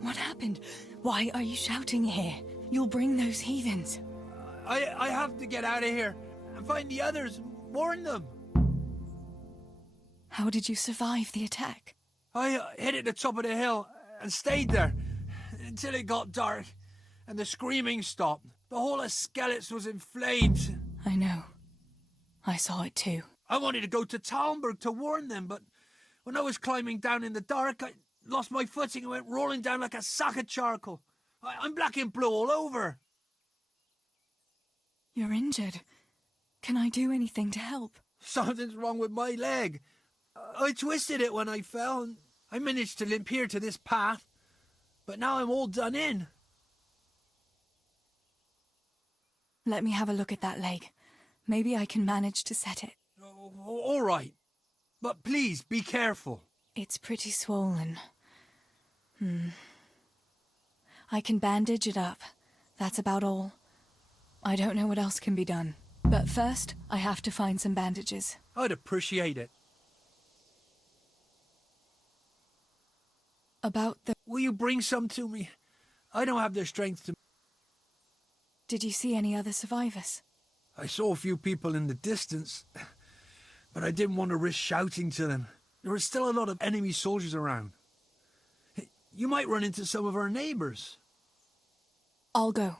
What happened? Why are you shouting here? You'll bring those heathens. I have to get out of here and find the others, warn them. How did you survive the attack? I hid at the top of the hill and stayed there until it got dark and the screaming stopped. The whole of Skellets was in flames. I know. I saw it too. I wanted to go to Talmberg to warn them, but when I was climbing down in the dark, I lost my footing and went rolling down like a sack of charcoal. I'm black and blue all over. You're injured. Can I do anything to help? Something's wrong with my leg. I twisted it when I fell, and I managed to limp here to this path. But now I'm all done in. Let me have a look at that leg. Maybe I can manage to set it. All right. But please, be careful. It's pretty swollen. I can bandage it up. That's about all. I don't know what else can be done. But first, I have to find some bandages. I'd appreciate it. About the... Will you bring some to me? I don't have the strength to... Did you see any other survivors? I saw a few people in the distance, but I didn't want to risk shouting to them. There were still a lot of enemy soldiers around. You might run into some of our neighbors. I'll go.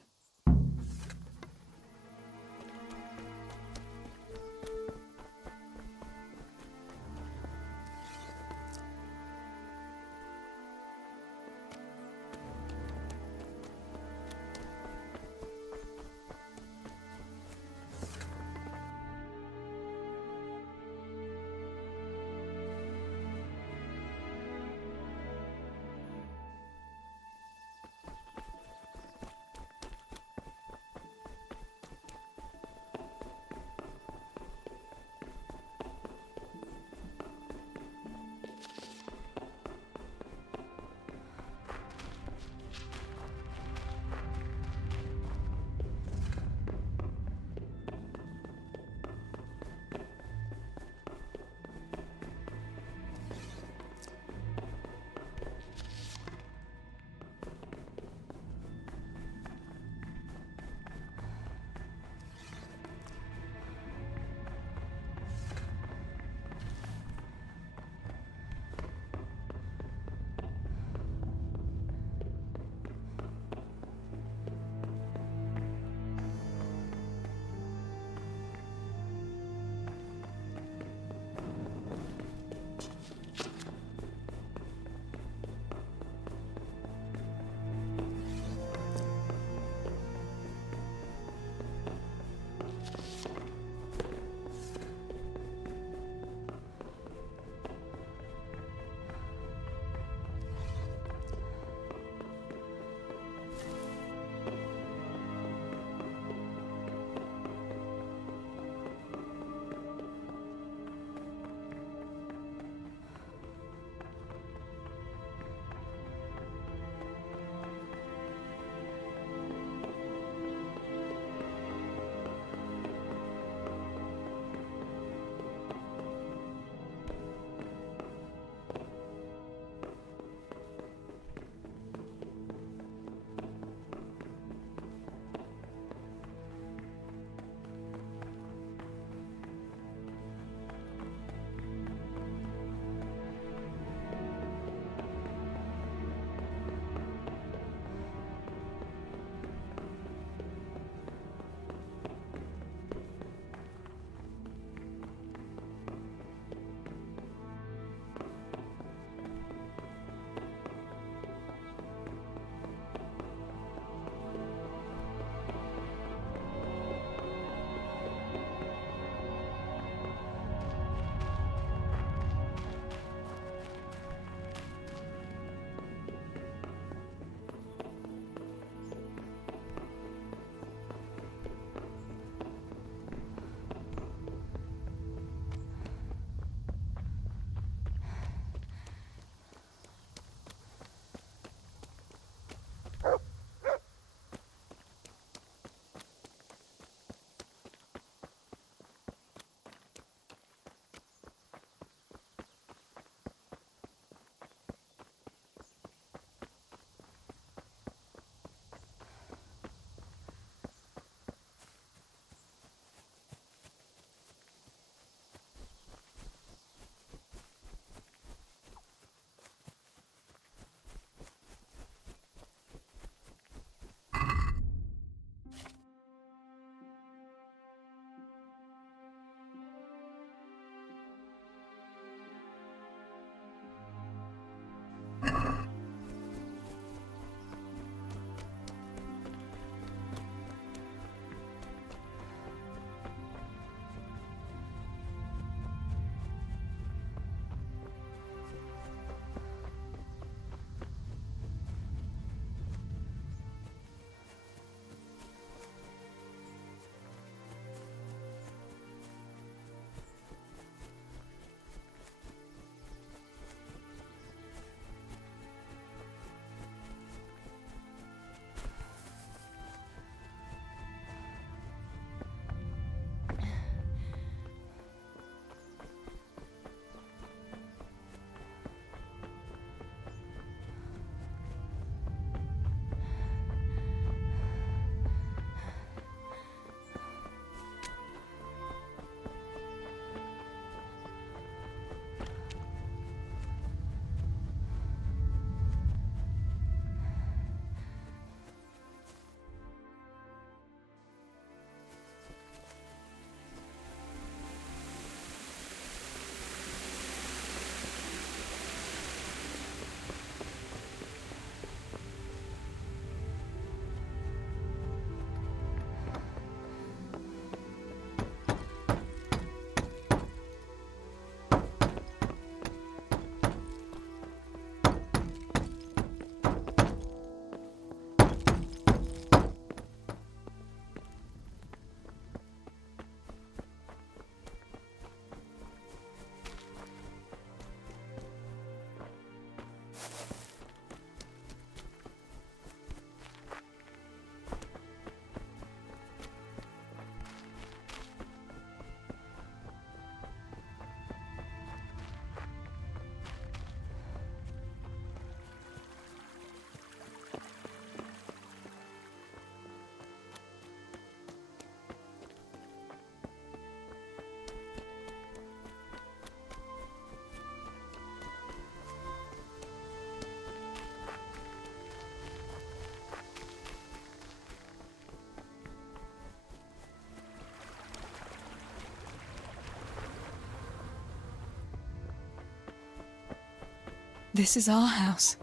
This is our house.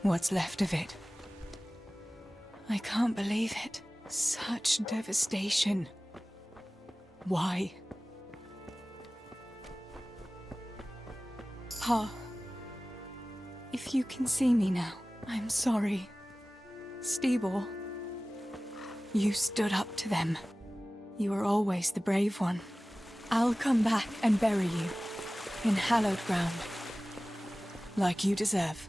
What's left of it. I can't believe it. Such devastation. Why? Pa, if you can see me now, I'm sorry. Stibor, you stood up to them. You were always the brave one. I'll come back and bury you in hallowed ground, like you deserve.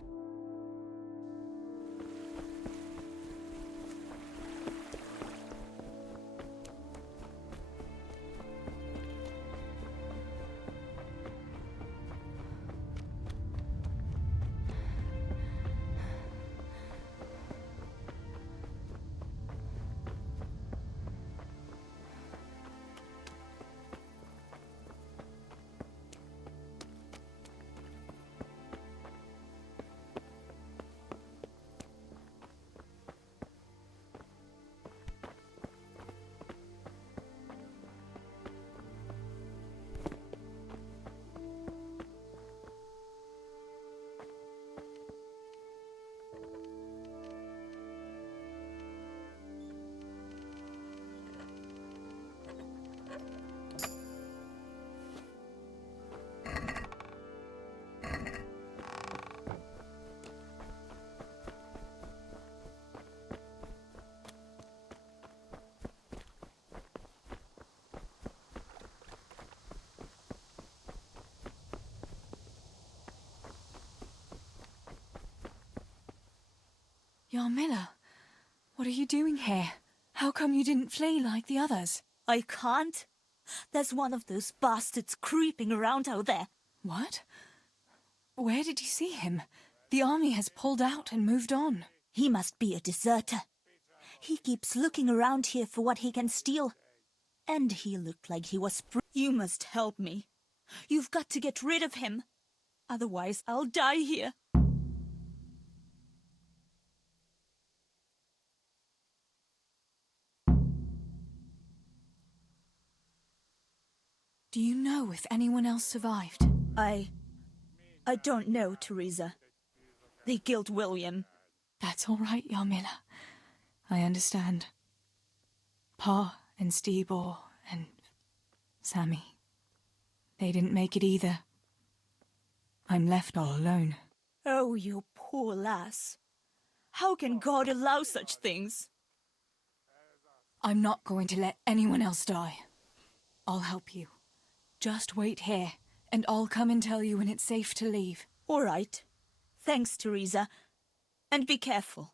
Yarmila, what are you doing here? How come you didn't flee like the others? I can't. There's one of those bastards creeping around out there. What? Where did you see him? The army has pulled out and moved on. He must be a deserter. He keeps looking around here for what he can steal. And he looked like he was You must help me. You've got to get rid of him. Otherwise, I'll die here. Do you know if anyone else survived? I don't know, Teresa. They killed William. That's all right, Yarmila. I understand. Pa and Stibor and Sammy. They didn't make it either. I'm left all alone. Oh, you poor lass. How can God allow such things? I'm not going to let anyone else die. I'll help you. Just wait here, and I'll come and tell you when it's safe to leave. All right. Thanks, Teresa. And be careful.